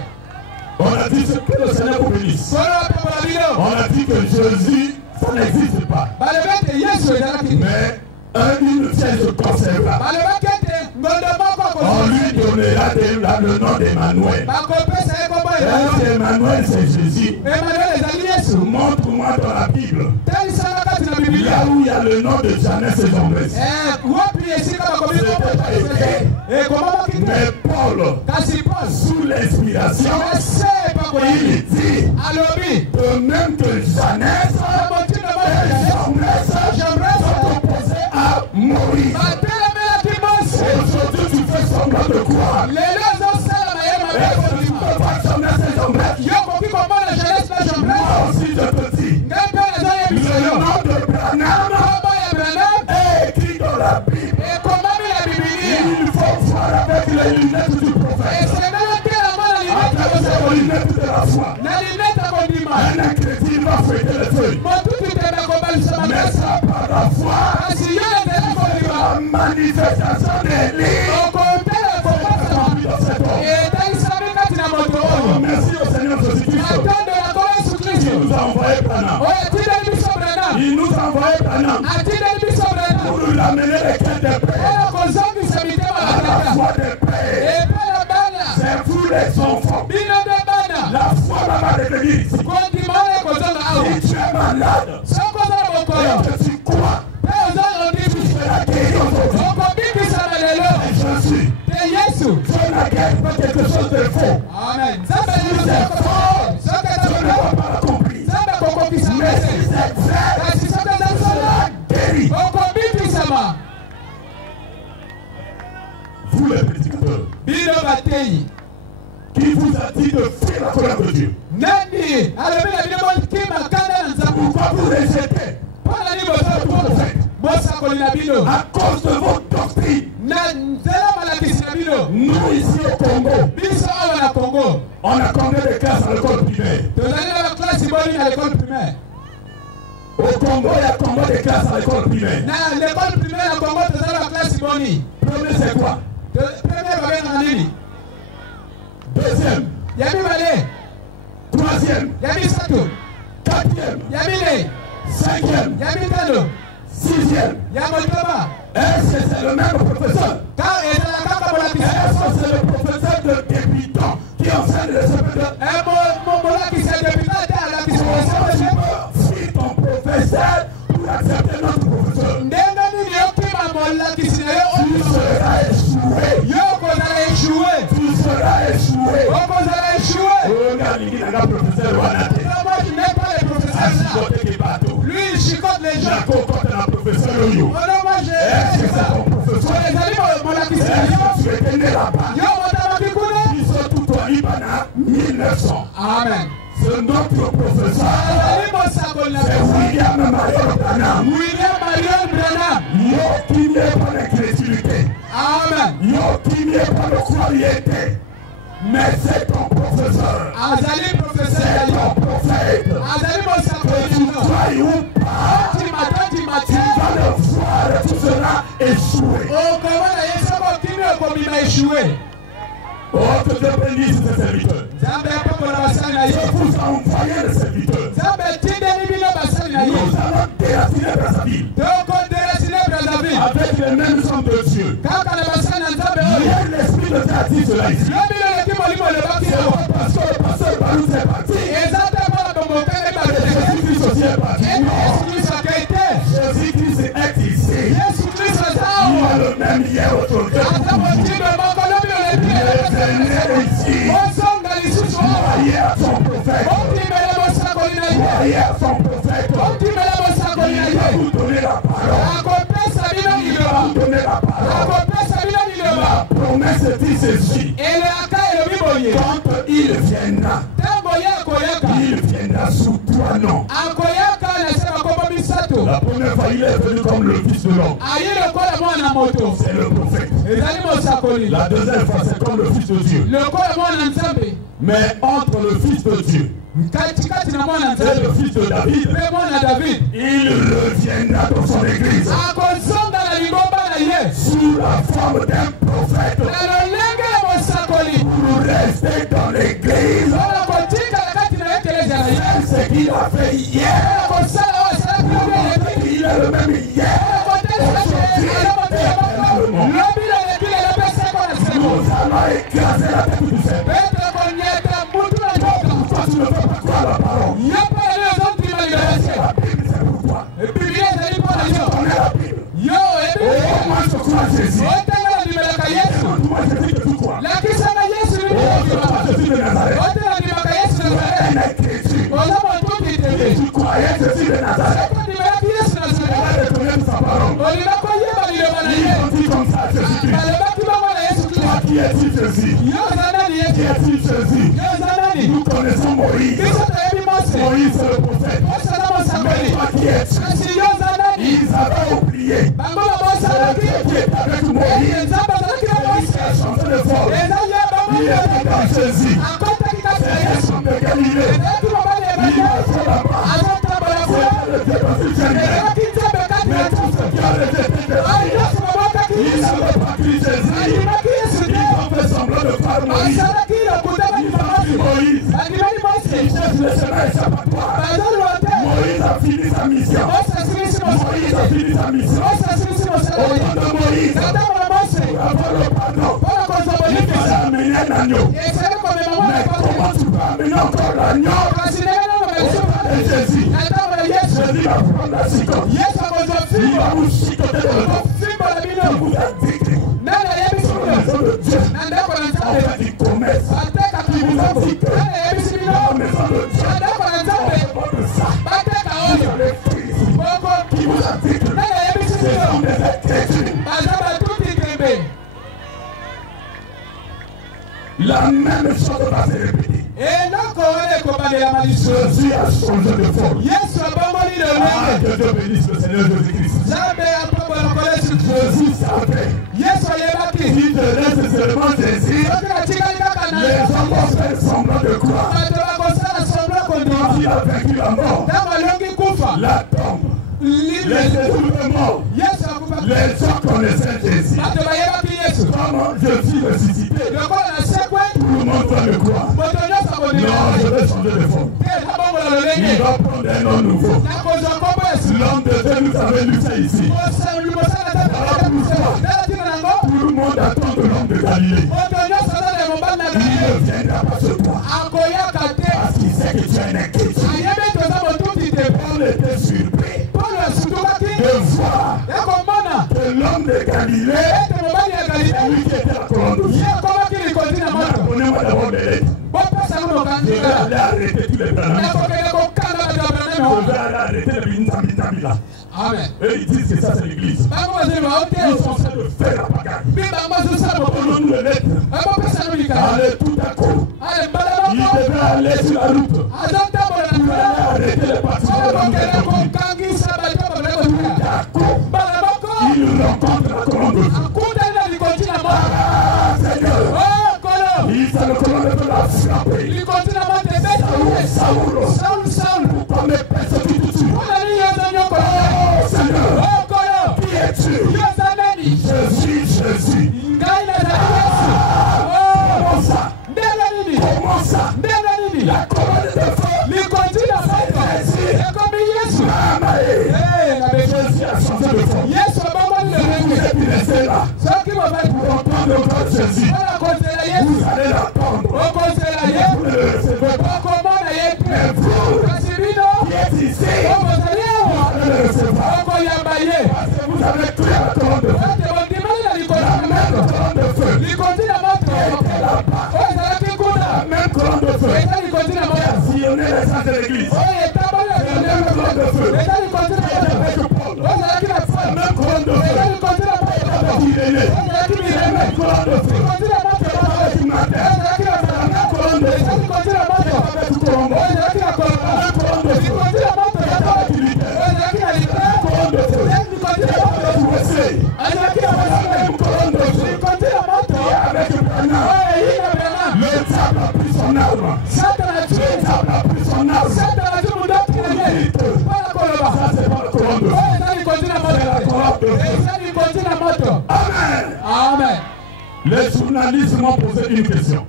On a dit que le Seigneur vous bénisse. solo apambola bino On a dit que Jésus, ça n'existe pas. balobi ete yesu ezalaki Mais une pièce se conservera. balobaki ete ngondo moko On lui akozala donnera le nom d'Emmanuel. bakopesa ye kombo Est-ce Emmanuel qu'Emmanuel c'est Jésus? Emmanuel ezali yesu Montre-moi dans la Bible talisanga kati Là où il y a le nom de Jeannès et Jambres. Mais Paul, sous l'inspiration, il dit, de même que Jeannès et Jambres sont opposés à Moïse. Aujourd'hui, tu fais semblant de croire. Moi aussi, je te dis, le nom de Branham est écrit dans la Bible. Il faut voir avec les lunettes du prophète. Avec les lunettes de la foi. Un incrédule va fouetter les feuilles. Mais ça par la foi, la manifestation des livres dans cet homme. Merci au Seigneur Jésus-Christ. Il nous a envoyé Branham. Il nous a envoyé Branham pour nous amener les clés de paix. À la foi de paix. C'est vous les enfants. La foi va revenir ici. Si tu es malade, et que tu crois, tu seras guéri aujourd'hui. Et je suis. Dieu n'a pas quelque chose de faux. Si c'est faux, Dieu ne va pas l'accomplir. Mais si c'est vrai, tu seras guéri. Vous les prédicateurs, qui vous a dit de fuir la colère de Dieu? Pourquoi vous rejetez? À cause de votre doctrine. Nous ici au Congo, on a combien de classes à l'école primaire? Au Congo, il y a combien de classes à l'école primaire? Premier, c'est quoi? Deuxième. Troisième. Quatrième. Cinquième. Sixième. Est-ce que c'est le même professeur? Est-ce que c'est le professeur de débutant qui enseigne les épées? Fuis ton professeur pour accepter notre professeur. Tu seras échoué. Tu seras échoué. Lui, il chicote les gens. Est-ce que c'est ton professeur? Est-ce que tu étais né là-bas? Ils sont tout au Liban, 1900. Amen. C'est notre professeur. C'est William Marion Branham. Yo qui n'est pas l'incrédulité. Amen. Yo qui n'est pas le croyauté. Mais c'est ton professeur. Azali professeur. C'est ton prophète. Azali que tu crois ou pas. Tu vas le voir et tu seras échoué. Oh, que Dieu bénisse ses serviteurs. Je vous ai envoyé les serviteurs. Nous allons déraciner Brazzaville. Avec les mêmes hommes de Dieu. Il y a l'esprit de Tati cela ici. C'est pas parce que le pasteur Baruch est parti. Jésus-Christ aussi est parti. Jésus-Christ est ici. Il a le même hier aujourd'hui. Revenez ici. Croyez à son prophète. Croyez à son prophète. Il va vous donner la parole. Il va vous donner la parole. La promesse dit ceci. Quand il viendra, il viendra sous trois noms. La première fois, il est venu comme le fils de l'homme. C'est le prophète. La deuxième fois, c'est comme le fils de Dieu. Mais entre le fils de Dieu et le fils de David, il reviendra dans son église sous la forme d'un prophète pour rester dans l'église. C'est ce qu'il a fait hier. Il est le même hier. Nous allons écraser la tête du Seigneur. Pourquoi tu ne peux pas croire la parole? La Bible, c'est pourquoi. Qui est-il Jésus? Qui est-il Jésus? Nous connaissons Moïse. Moïse est le prophète. Mais toi qui es-tu? Ils avaient oublié. C'est qui est avec Moïse. Qui a chanté le fort. Il était dans Jésus. C'est Jésus de Galilée. Il a fait là-bas. C'est le Dieu mais tout ce qui a rejeté Jésus, ils n'avaient pas cru Jésus. Ils ont fait semblant de faire Moïse. Ils ont pris Moïse. Ils cherchent le chemin échappatoire. Moïse a fini sa mission. Moïse a fini sa mission. Au temps de Moïse, pour avoir le pardon, il fallait amener un agneau. Mais comment tu peux amener encore l'agneau au temps de Jésus? Jésus va prendre la cicotte. Il va vous chicoter dans le dos. Il vous a dit sur la maison de Dieu. En fait, il commerce. Il vous a dit que dans la maison de Dieu, on fait pas de ça. Vous allez prier. Qui vous a dit que c'est dans des écritures. La même chose va se répéter. Jésus a changé de forme. Ah, que Dieu bénisse le Seigneur Jésus-Christ. Jésus savait. Si je laisse seulement Jésus, les gens vont faire semblant de croire. Quand il a vaincu la mort, la tombe, les esprits morts, les gens connaissaient Jésus. Comment je suis ressuscité? Tout le monde va le croire. Non, je vais changer de forme. Il va prendre un nom nouveau. L'homme de Dieu, nous avait lu ça ici. Tout le monde attend de l'homme de Galilée. Il ne viendra pas sur toi. Parce qu'il sait que tu as une inquiétude. Paul était surpris de voir que l'homme de Galilée, lui qui était la colonne de Dieu. Donnez-moi d'abord des lettres. Je vais aller arrêter tous les Branham. Je vais aller arrêter les Bintamila. Et ils disent que ça c'est l'église. Ils sont en train de faire la bagarre. Donnons-nous les lettres. Allez tout à coup. Il devait aller sur la route. Pour aller arrêter les partisans de la doctrine. Il rencontre la colonne de feu. Ah, Seigneur. Il s'est le colonne de feu l'a frappé. Saoul, pourquoi me persécutes tout de suite? Oh Seigneur, qui es-tu? Je suis Jésus. Comment ça? La colonne de feu. Jésus a changé de forme. Vous êtes resté là pour entendre encore Jésus. Vous allez l'attendre. Vous ne le recevez pas. Mais vous, qui êtes ici, vous allez le recevoir. Parce que vous avez cru à la colonne de feu. La même colonne de feu qui était là-bas. La même colonne de feu qui a sillonné les saints de l'église. La même colonne de feu qui était avec Paul. La même colonne de feu qui était avec Irénée. La même colonne de feu qui était avec Martin. La même colonne de feu qui était avec Colombo. La même colonne de feu qui était avec Luther. La même colonne de feu qui était avec Wesley. La même colonne de feu qui est avec Branham. Le diable a pris son arme. Le diable a pris son arme. Ça c'est pas la colonne de feu. C'est la colonne de feu. Amen. Les journalistes m'ont posé une question.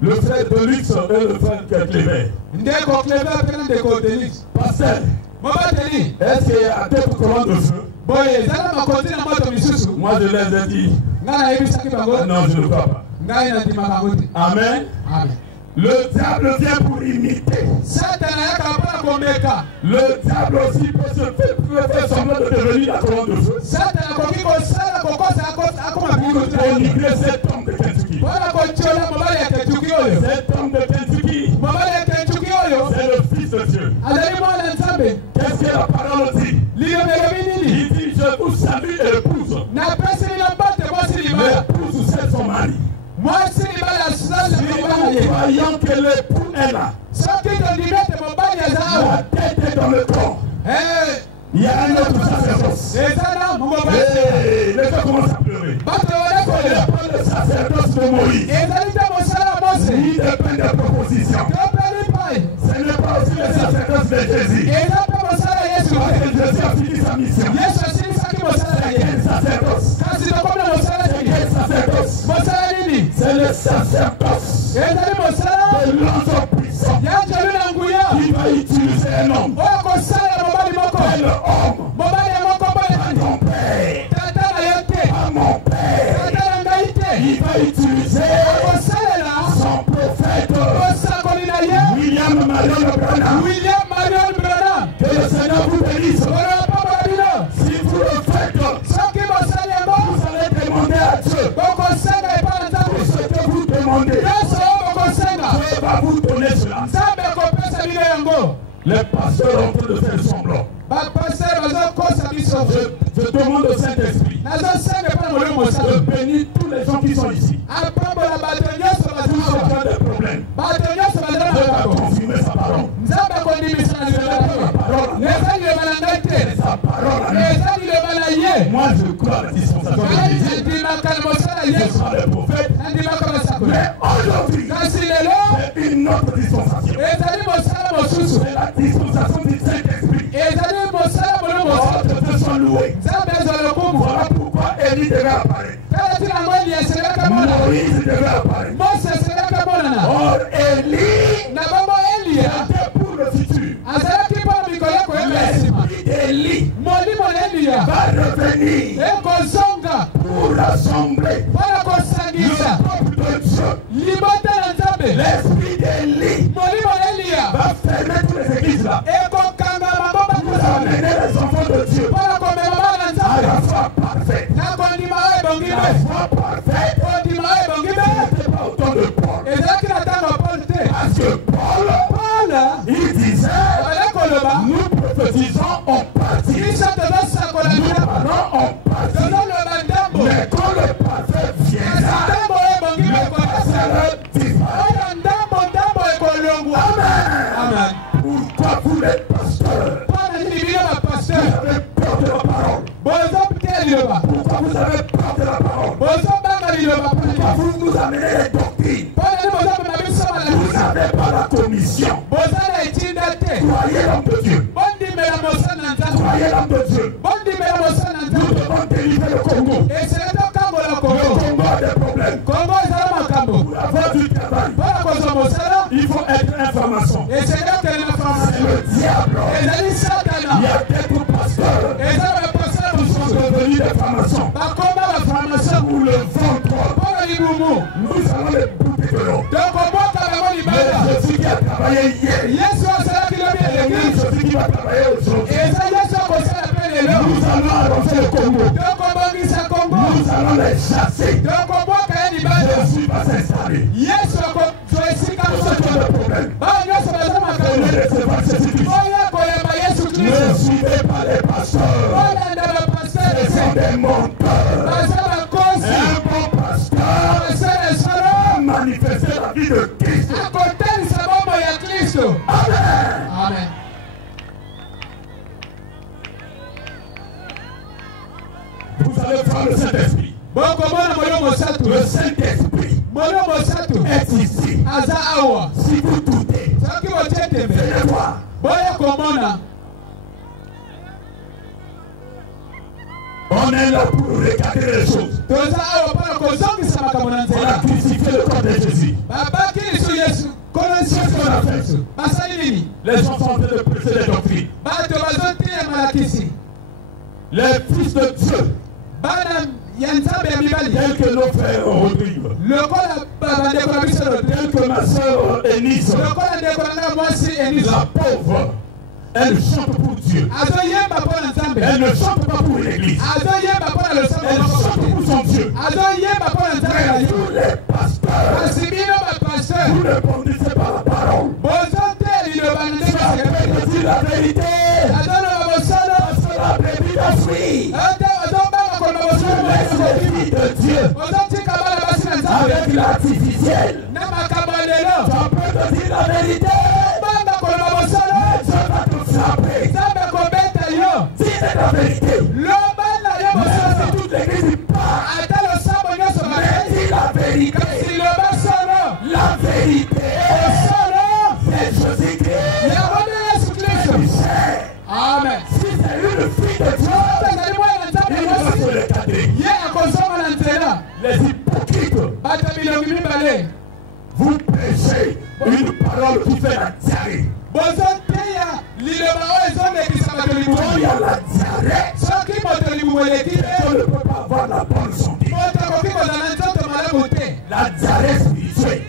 Le frère de Lux et le frère Cléber. Pasteur, est-ce qu'il y a d'autres colonnes de feu? Moi je les ai dit. Non, je ne crois pas. Amen. Le diable vient pour imiter. Le diable aussi peut faire semblant de devenir la colonne de feu. Pour livrer cet homme de Kentucky. Cet homme de Kentucky, c'est le Fils de Dieu. Qu'est-ce que la parole dit? Il dit, je vous salue, épouse. l'époux est là. La tête est dans le corps. Il y a un autre sacerdoce. Les gens commencent à pleurer. Ce n'est pas le sacerdoce de Moïse. Ni de peine de proposition. Ce n'est pas aussi le sacerdoce de Jésus. Parce que Jésus a fini sa mission. C'est quel sacerdoce? Quel sacerdoce? C'est le sacerdoce de l'ange puissant qui va utiliser un homme. Quel homme? Pas ton père. Pas mon père. Il va utiliser son prophète William Marion Branham. Que le Seigneur vous bénisse. Si vous le faites, vous allez demander à Dieu. Tout ce que vous demandez, Dieu va vous donner cela. Les pasteurs ont fait de faire semblant. Je demande au Saint-Esprit de bénir tous les gens qui sont ici. Tous ceux qui ont des problèmes. Dieu va confirmer sa parole. Sa parole à nous. Moi je crois à la dispensation de Jésus. Ce sera le prophète. Mais aujourd'hui, c'est une autre dispensation. C'est la dispensation du Saint-Esprit. Oh, que Dieu soit loué. Voilà pourquoi Élie devait apparaître. Moïse devait apparaître. Or Élie était pour le futur. L'esprit d'Élie va revenir pour rassembler le peuple de Dieu. L'esprit d'Élie va fermer toutes les églises là. Vous amenez les enfants de Dieu à la foi parfaite. La foi parfaite, c'était pas autant de Paul. Parce que Paul, il disait, nous prophétisons en partie. Nous parlons en partie. Mais quand le parfait viendra, le parfait disparaît. Amen. Pourquoi vous les pasteurs, vous avez peur de la parole? Pourquoi vous avez peur de la parole? Pourquoi vous nous amenez les doctrines? Vous n'avez pas la commission. Croyez l'homme de Dieu. Croyez l'homme de Dieu. Nous devons délivrer le Congo. Le Congo a des problèmes. Pour avoir du travail, il faut être information. C'est le diable. Il y a quelques pasteurs qui sont devenus des formations. Pour le ventre, nous allons les bouter de l'eau. Mais Jésus qui a travaillé hier, et Jésus qui va travailler aujourd'hui, nous allons arranger le Congo. Nous allons les chasser. Jésus va s'installer. Pour ceux qui ont des problèmes, venez recevoir Jésus-Christ. Ne suivez pas les pasteurs. Ce sont des menteurs. Un bon pasteur a manifesté la vie de Christ. Amen. Vous allez voir le Saint-Esprit. Le Saint-Esprit est ici. Si vous doutez, venez voir. On est là pour regarder les choses. On a crucifié le corps de Jésus. Qu'est-ce qu'on a fait? Les gens sont en train de prêcher des doctrines. Les fils de Dieu, tels que nos frères Rodrigue, tels que ma soeur Enise, la pauvre, elle chante pour Dieu. Elle ne chante pas pour l'église. Elle chante pour son Dieu. Mais tous les pasteurs, vous ne bondissez pas la parole. Tu as dit la vérité. Parce que la brebis a fui. Tu laisses les filles de Dieu avec l'artificiel. Ça peut te dire la vérité. Mais Dieu va te frapper. Dis la vérité. Même si toute l'église part. Mais dis la vérité. La vérité. C'est Jésus-Christ. Amen. Si c'est une fille de Dieu, il va se le cadrer. Les hypocrites, vous prêchez une parole qui fait la diarrhée. Quand il y a la diarrhée, on ne peut pas avoir la bonne santé. La diarrhée spirituelle.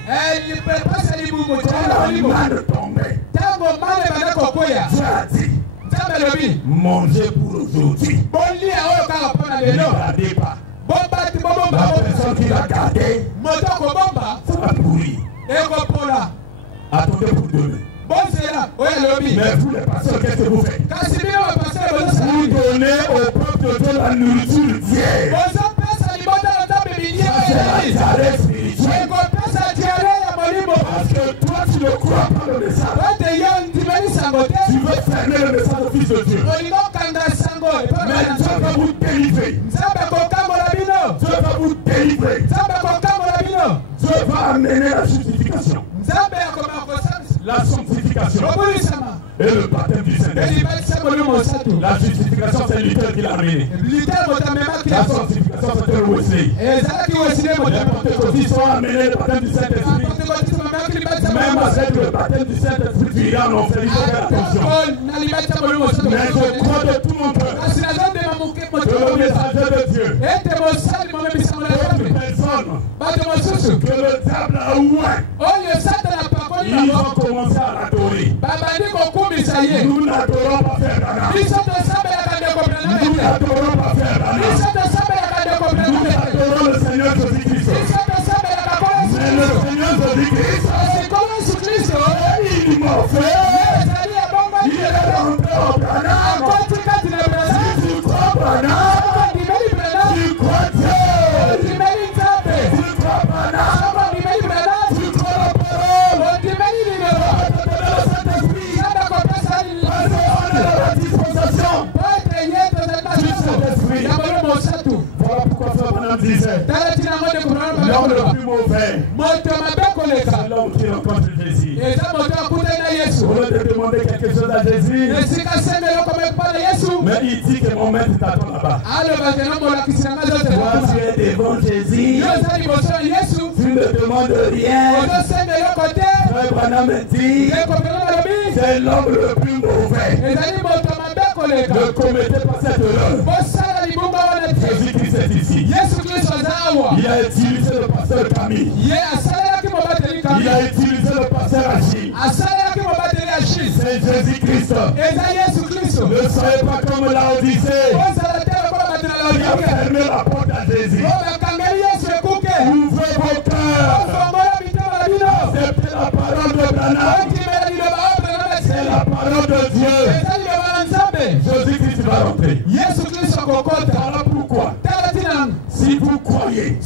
Quand la manne tombait, Dieu a dit, mangez pour aujourd'hui. Ne gardez pas. La personne qui l'a gardé, ça va pourrir. Attendez pour demain. Mais vous les pasteurs, qu'est-ce que vous faites? Vous donnez au peuple de Dieu la nourriture d'hier. C'est la diarrhée spirituelle. Parce que toi tu ne crois pas le message. Tu veux fermer le message au Fils de Dieu. Mais Dieu va vous délivrer. Dieu va vous délivrer. Dieu va amener la justification, la sanctification et le baptême du Saint-Esprit. La justification, c'est Luther qui l'a amené. La sanctification, c'était le Wesley. Les pentecôtistes ont amené le baptême du Saint-Esprit. Même avec le baptême du Saint-Esprit, tu iras en enfer, il faut faire attention. Mais je crois de tout mon cœur que le messager de Dieu, personne que le diable a oint, ils ont commencé à l'adorer. Nous n'adorons pas faire Branham. Nous n'adorons pas faire Branham. Nous adorons le Seigneur Jésus-Christ. Mais le Seigneur Jésus-Christ, il m'a fait. Il est rentré au Branham. Si tu crois Branham, tu crois Dieu. Tu crois Branham, tu crois la parole. Tu vas te donner le Saint-Esprit. Parce qu'on est dans la dispensation du Saint-Esprit. Voilà pourquoi Frère Branham disait, l'homme le plus mauvais, c'est l'homme qui rencontre Jésus. Au lieu de demander quelque chose à Jésus, mais il dit que mon maître t'attend là-bas. Toi, tu es devant Jésus. Tu ne demandes rien. Frère Branham me dit, c'est l'homme le plus mauvais. Ne commettez pas cette erreur. Jésus-Christ est ici. Il a utilisé le pasteur Camille. Il a utilisé le pasteur Achille. C'est Jésus-Christ. Ne soyez pas comme Laodicée. Il a fermé la porte à Jésus. Ouvrez vos cœurs. Acceptez la parole de Branham. C'est la parole de Dieu. Jésus-Christ va rentrer. Voilà pourquoi, si vous croyez,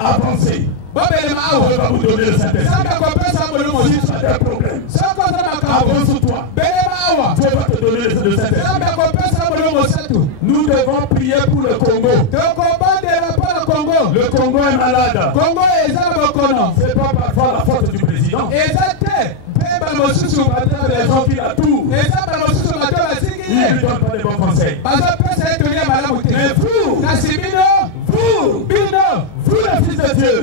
avancez. Dieu va vous donner le Saint-Esprit. Si tu as des problèmes, avance-toi. Dieu va te donner le Saint-Esprit. Nous devons prier pour le Congo. Le Congo est malade. C'est pas parfois la faute du président. Les gens qui la tournent, ils ne lui donnent pas de bons conseils. Mais vous les fils de Dieu,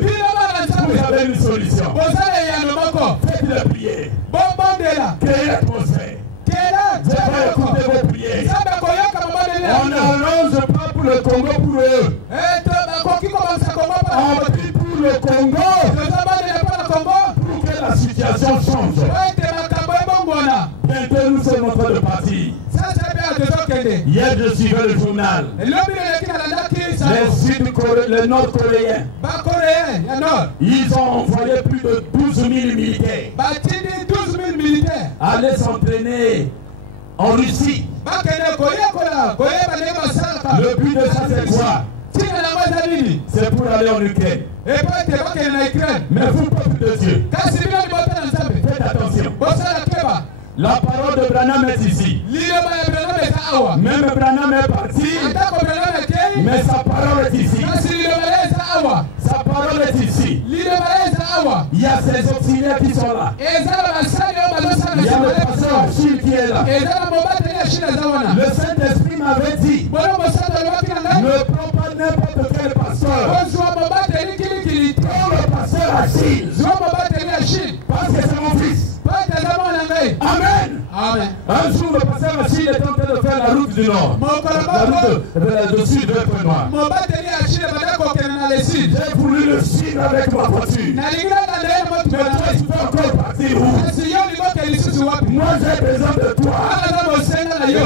vous avez une solution. Faites les prières. Créez l'atmosphère. Dieu va écouter vos prières. On n'arrange pas pour le Congo pour eux. On prie pour le Congo pour que la situation change. Bientôt nous sommes en train de partir. Hier je suivais le journal. Les Nord-Coréens, ils ont envoyé plus de 12 000 militaires aller s'entraîner en Russie. Le but de ça c'est quoi? C'est pour aller en Ukraine. Mais vous, peuple de Dieu, faites attention. La parole de Branham est ici. Même Branham est parti, mais sa parole est ici. Sa parole est ici. Il y a ses auxiliaires qui sont là. Il y a le pasteur Achille qui est là. Le Saint-Esprit m'avait dit, ne prends pas n'importe quel pasteur. Prends le pasteur Achille. Parce que c'est mon fils. Amen. Amen. Un jour, le pasteur Achille est en train de faire la route du Nord. La route du Sud vers le Noir. J'ai voulu le suivre avec ma voiture. Mais toi, tu peux encore partir où? Moi, j'ai besoin de toi.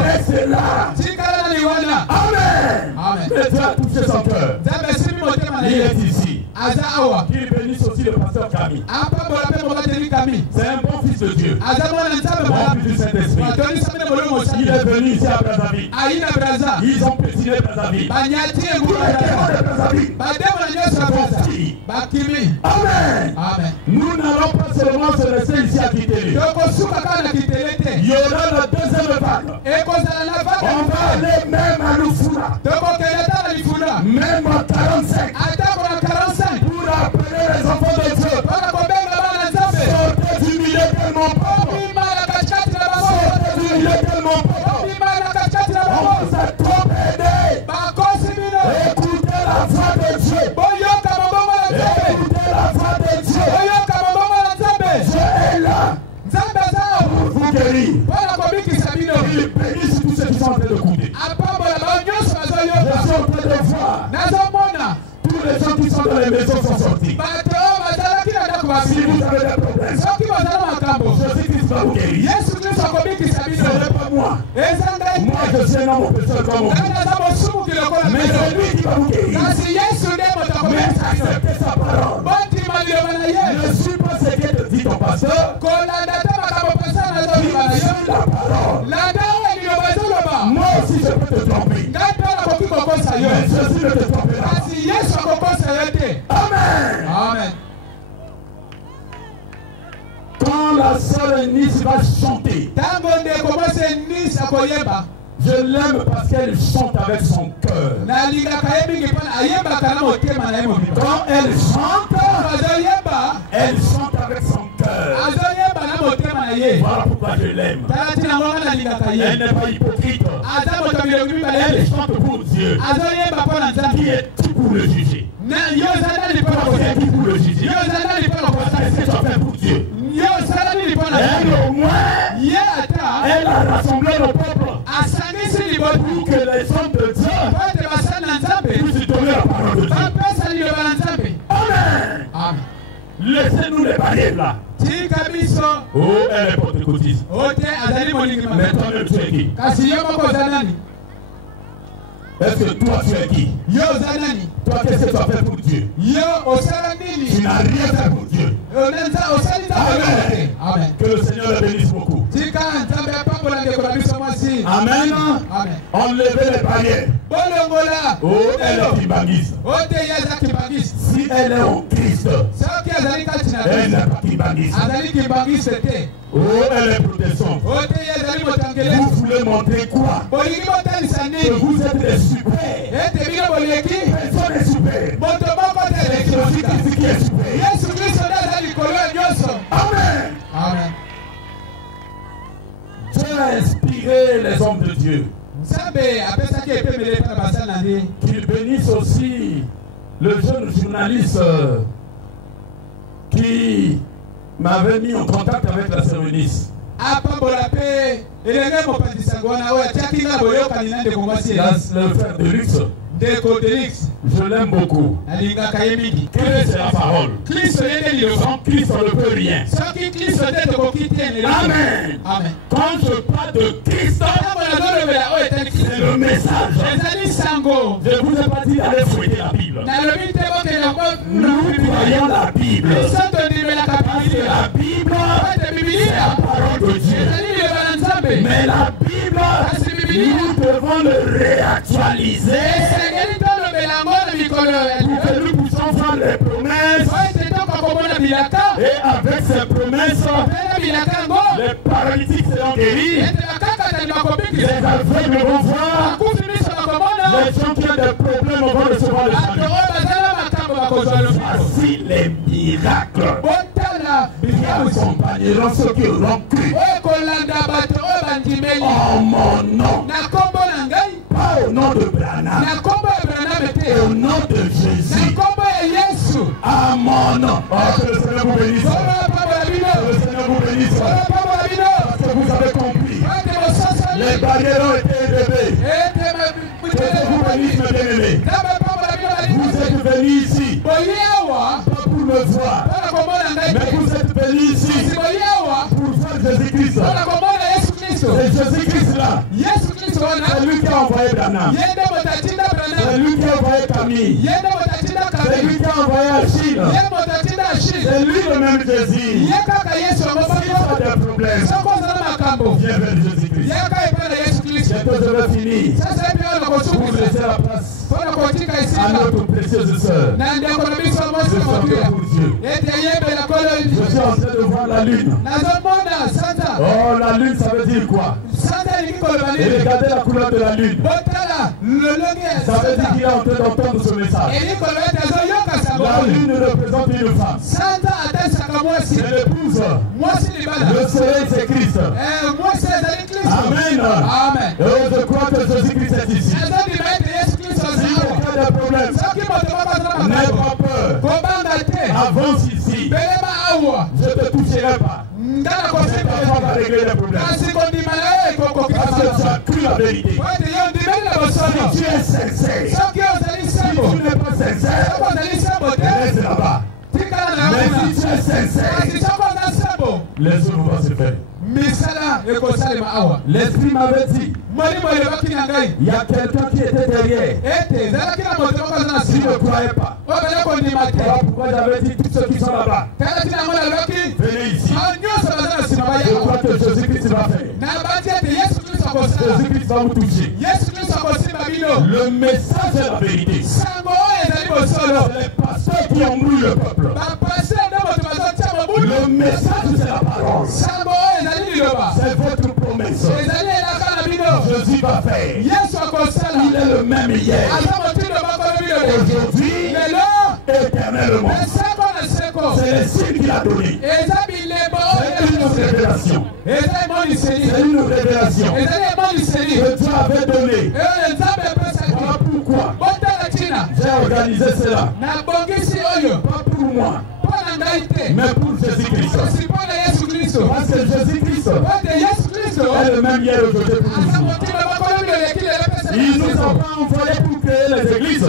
Reste là. Amen. Amen. Mais Dieu a touché son cœur. Il est ici. Qu'il bénisse aussi le pasteur Camille. C'est un bon fils de Dieu. Bon fils du Saint-Esprit. Il est venu ici à Brazzaville. Ils ont pétiné Brazzaville. Amen. Amen. Nous n'allons pas seulement se laisser ici à Kiteli. Il y aura la deuxième vague. On va aller même à Lufula. Même à 45. Pour appeler les enfants de Dieu. Sortez du milieu de mon peuple. Sortez du milieu de mon peuple. On vous a trop aidé. Écoutez la voix de Dieu. Écoutez la voix de Dieu. Dieu est là pour vous guérir. Il bénisse tous ceux qui sont en train de couper. Je suis en train de voir. Tous les gens qui sont dans les maisons sont sortis. Si vous avez des problèmes, Jésus-Christ va vous guérir. Ce n'est pas moi. Moi, je suis un homme pécheur comme vous. Mais c'est lui qui va vous guérir. Mais acceptez sa parole. Ne suis pas ce que te dit ton pasteur. Dis la parole. Moi aussi, je peux te tromper. Mais Jésus ne te trompera pas. Amen. Amen. Quand la sœur Nice va chanter, je l'aime parce qu'elle chante avec son cœur. Quand elle chante avec son cœur. Voilà pourquoi je l'aime. Elle n'est pas hypocrite. Elle chante pour Dieu. Qui est qui pour le juger? Qui est qui pour le juger? Qu'est-ce que tu as fait pour Dieu? Elle au moins, elle a rassemblé le peuple pour que les hommes de Dieu puissent donner la parole de Dieu. Amen. Amen. Laissez-nous les barrières là. Oh, elle est pentecôtiste. Mais toi-même, tu es qui? Est-ce que toi, tu es qui? Toi, qu'est-ce que tu as fait pour Dieu? Tu n'as rien fait pour Dieu. Amen. Amen. Que le Seigneur le bénisse beaucoup. Amen. Amen. Enlevez les barrières. Oh, elle est kimbangiste. Si elle est en Christ, elle n'est pas kimbangiste. Oh, elle est protestante. Vous voulez montrer quoi? Que vous êtes des super. Personne n'est super. C'est Jésus-Christ qui est super. Amen. Amen. Dieu a inspiré les hommes de Dieu. Qu'il bénisse aussi le jeune journaliste qui m'avait mis en contact avec la sœur Eunice. Le frère de Luxe. Je l'aime beaucoup. Quelle est la parole? Sans Christ, on ne peut rien. Amen. Amen. Quand je parle de Christ, c'est le message. Je vous ai pas dit d'aller fouiller la Bible. Nous croyons la Bible. Parce que la Bible, c'est la parole de Dieu. Mais la Bible, nous devons le réactualiser pour que nous puissions faire les promesses Et avec ces promesses, les paralytiques seront guéris, les aveugles vont voir, les gens qui ont des problèmes vont recevoir le salut. Voici les miracles qui accompagneront ceux qui auront cru. En mon nom, pas au nom de Branham, mais au nom de Jésus. À mon nom. Oh, que le Seigneur vous bénisse. Que le Seigneur vous bénisse. Parce que vous avez compris. Les barrières ont été élevées. Que Dieu vous bénisse, mes bien-aimés. Vous êtes venus ici, pas pour me voir, mais vous êtes venus ici pour voir Jésus-Christ. Et Jésus-Christ là, c'est lui qui a envoyé Branham. C'est lui qui a envoyé Camille. C'est lui qui a envoyé Achille. C'est lui le même Jésus. Si tu as des problèmes, viens vers Jésus-Christ. Bientôt je vais finir pour laisser la place à notre précieuse sœur. Je suis pour Dieu. Je suis en train de voir la lune. Oh, la lune, ça veut dire quoi? Et regardez la couleur de la lune. Ça veut dire qu'il est en train d'entendre ce message. La lune représente une femme. C'est l'épouse. Le soleil, c'est Christ. Amen. Et je crois que Jésus-Christ est ici. Si quelqu'un a des problèmes, n'aie pas peur. Avance ici. Je ne te toucherai pas. C'est ta femme à régler les problèmes. Parce que tu as cru la vérité. Si tu es sincère, si tu n'es pas sincère, laisse là-bas. Mais si tu es sincère, les autres vont se faire. L'esprit m'avait dit, il y a quelqu'un qui était derrière. Si je ne croyais pas, voilà pourquoi j'avais dit tous ceux qui sont là-bas, venez ici. Je crois que Jésus-Christ va faire. Jésus-Christ va vous toucher. Le message est la vérité. C'est les pasteurs qui ont brûlé le peuple. Le message c'est la parole. C'est votre promesse. Jésus va faire. Il est le même hier, aujourd'hui, éternellement. C'est le signe qu'il a donné. C'est une révélation. C'est une révélation que Dieu avait donnée. Voilà pourquoi j'ai organisé cela. Pas pour moi, mais pour Jésus-Christ. Parce que Jésus-Christ est le même hier, aujourd'hui, pour toujours. Il nous a pas envoyé pour créer les églises,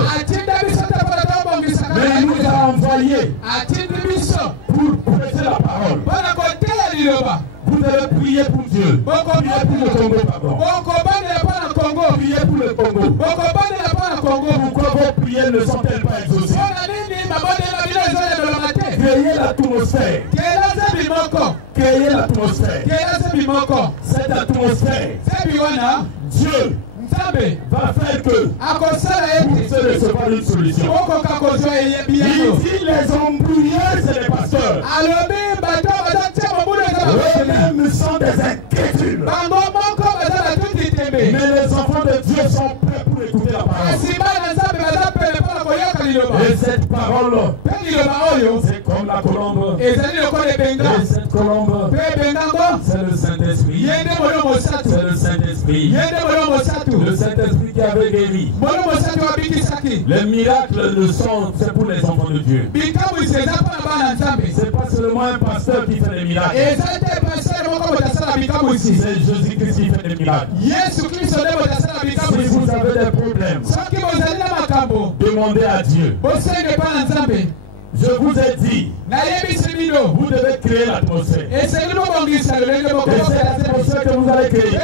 mais il nous a envoyé pour prêcher la parole. Vous devez prier pour Dieu. Priez pour le Congo, pardon. Priez pour le Congo. Pourquoi vos prières ne sont-elles pas exaucées? Créez l'atmosphère. Créez l'atmosphère. Cette atmosphère, Dieu va faire que vous se recevoir une solution. Il dit les embrouilleurs, c'est les pasteurs. Eux-mêmes sont des inquiétudes. Mais les enfants de Dieu sont prêts pour écouter la parole. Et cette parole, c'est comme la colombe. Et cette colombe, c'est le Saint-Esprit. C'est le Saint-Esprit. Le Saint-Esprit qui avait guéri. Les miracles le sont, c'est pour les enfants de Dieu. C'est pas seulement un pasteur qui fait des miracles. C'est Jésus-Christ qui fait des miracles. Si vous avez des problèmes, demandez à Dieu. Je vous ai dit, vous devez créer l'atmosphère. Et c'est l'atmosphère que vous allez créer.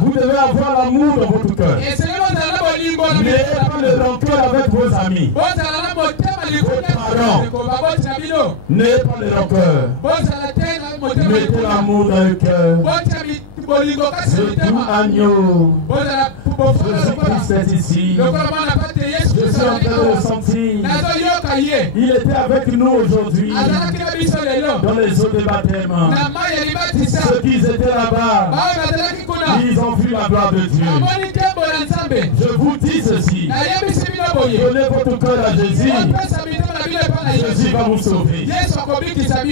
Vous devez avoir l'amour dans votre cœur. N'ayez pas de rancœur avec vos amis, vos parents. N'ayez pas de rancœur. Mettez l'amour dans le cœur. C'est tout agneau Jésus-Christ est ici. Je suis en train de le sentir. Il était avec nous aujourd'hui dans les eaux de baptême. Ceux qui étaient là-bas, ils ont vu la gloire de Dieu. Je vous dis ceci. Donnez votre cœur à Jésus. Jésus va vous sauver.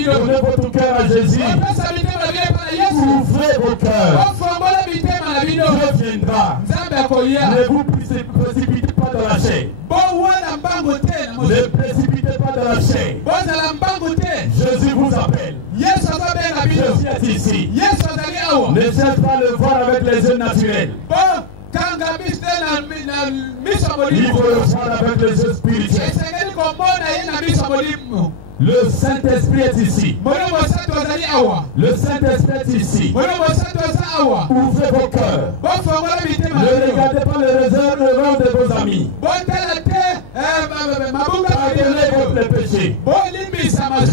Donnez votre cœur à Jésus. Ouvrez vos cœurs. Dieu viendra. Ne vous précipitez pas dans la chair. Ne précipitez pas dans la chair. Jésus vous appelle. Jésus est ici. Ne cherchez pas le voir avec les yeux naturels. Il faut le voir avec les yeux spirituels. Le Saint-Esprit est ici. Le Saint-Esprit est ici. Ouvrez vos cœurs. Ne regardez pas le rang de vos amis. Pardonnez votre péché.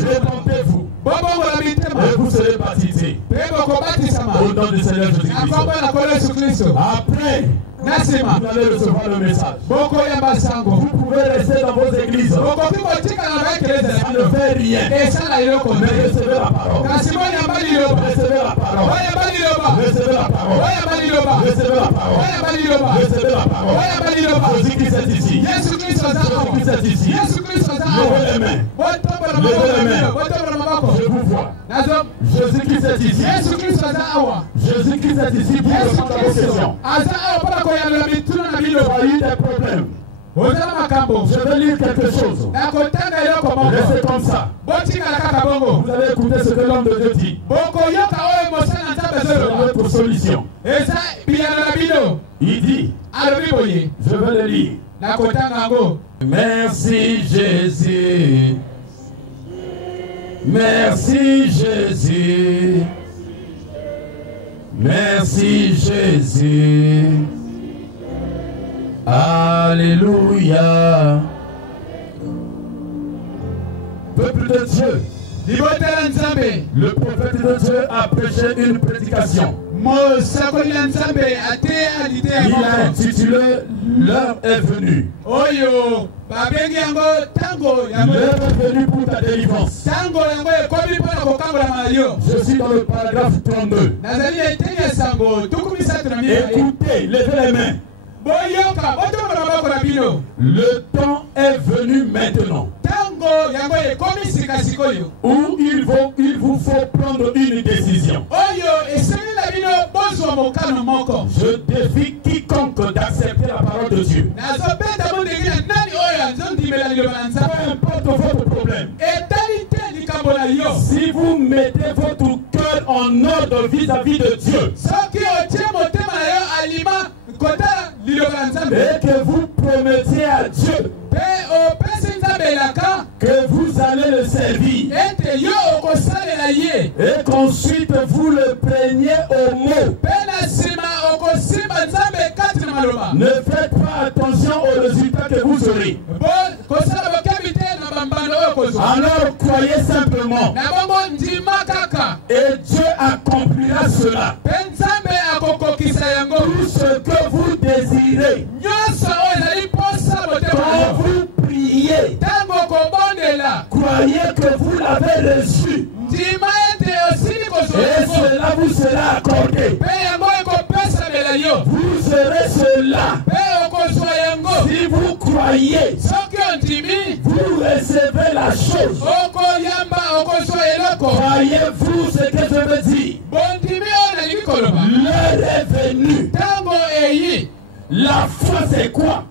Répentez-vous. Et vous serez baptisés. Au nom du Seigneur Jésus-Christ. Après, vous allez recevoir le message. Vous pouvez rester dans vos églises. Ça ne fait rien. Mais recevez la parole. Recevez la parole. Recevez la parole. Recevez la parole. Recevez la parole. Jésus-Christ est ici. Jésus-Christ est ici. Levez les mains. Levez les mains. Je vous vois. Jésus-Christ est ici. Jésus-Christ est ici pour répondre à vos questions. Il y a eu des problèmes. Je vais lire quelque chose. Restez comme ça. Vous allez écouter ce que l'homme de Dieu dit. C'est notre solution. Il dit, je vais le lire. Merci Jésus. Merci Jésus. Merci Jésus. Alléluia. Peuple de Dieu, le prophète de Dieu a prêché une prédication. Il a intitulé L'heure est venue. L'heure est venue pour ta délivrance. Je suis dans le paragraphe 32. Écoutez, levez les mains. Le temps est venu maintenant où il vous faut prendre une décision. Je défie quiconque d'accepter la parole de Dieu. Peu importe votre problème. Si vous mettez votre cœur en ordre vis-à-vis de Dieu, et que vous promettiez à Dieu que vous allez le servir, et qu'ensuite vous le preniez au mot. Ne faites pas attention aux résultats que vous aurez. Alors croyez simplement, et Dieu accomplira cela. Tout ce que vous désirez, quand vous priez, croyez que vous l'avez reçu, et cela vous sera accordé. Vous aurez cela. Si vous croyez, vous recevez la chose. Croyez-vous ce que je veux dire? L'heure est venue. La foi, c'est quoi?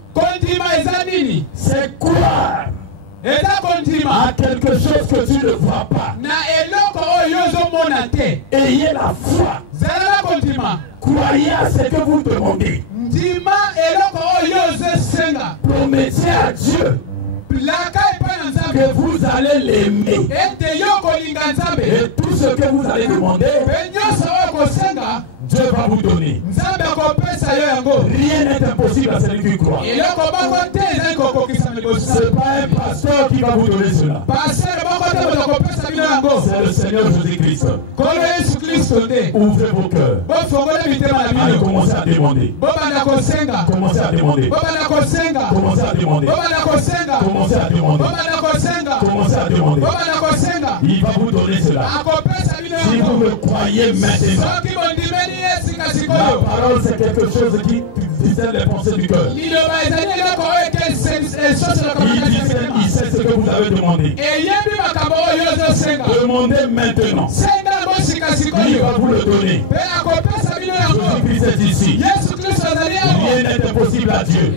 C'est croire à quelque chose que tu ne vois pas. Ayez la foi. Croyez à ce que vous demandez. Promettez à Dieu que vous allez l'aimer. Et tout ce que vous allez demander, Dieu va vous donner. Rien n'est impossible à celui qui croit. Ce n'est pas un pasteur qui va vous donner cela. C'est le Seigneur Jésus-Christ. Ouvrez vos cœurs. Allez, commencez. Commencez à demander. Commencez à demander. Commencez à demander. Commencez à demander. Commencez à demander. Il va vous donner cela. Si vous me croyez maintenant, la parole c'est quelque chose qui discerne les pensées du cœur. Il sait ce que vous avez demandé. Demandez maintenant. Il va vous le donner. Jésus-Christ est ici. Rien n'est impossible à Dieu.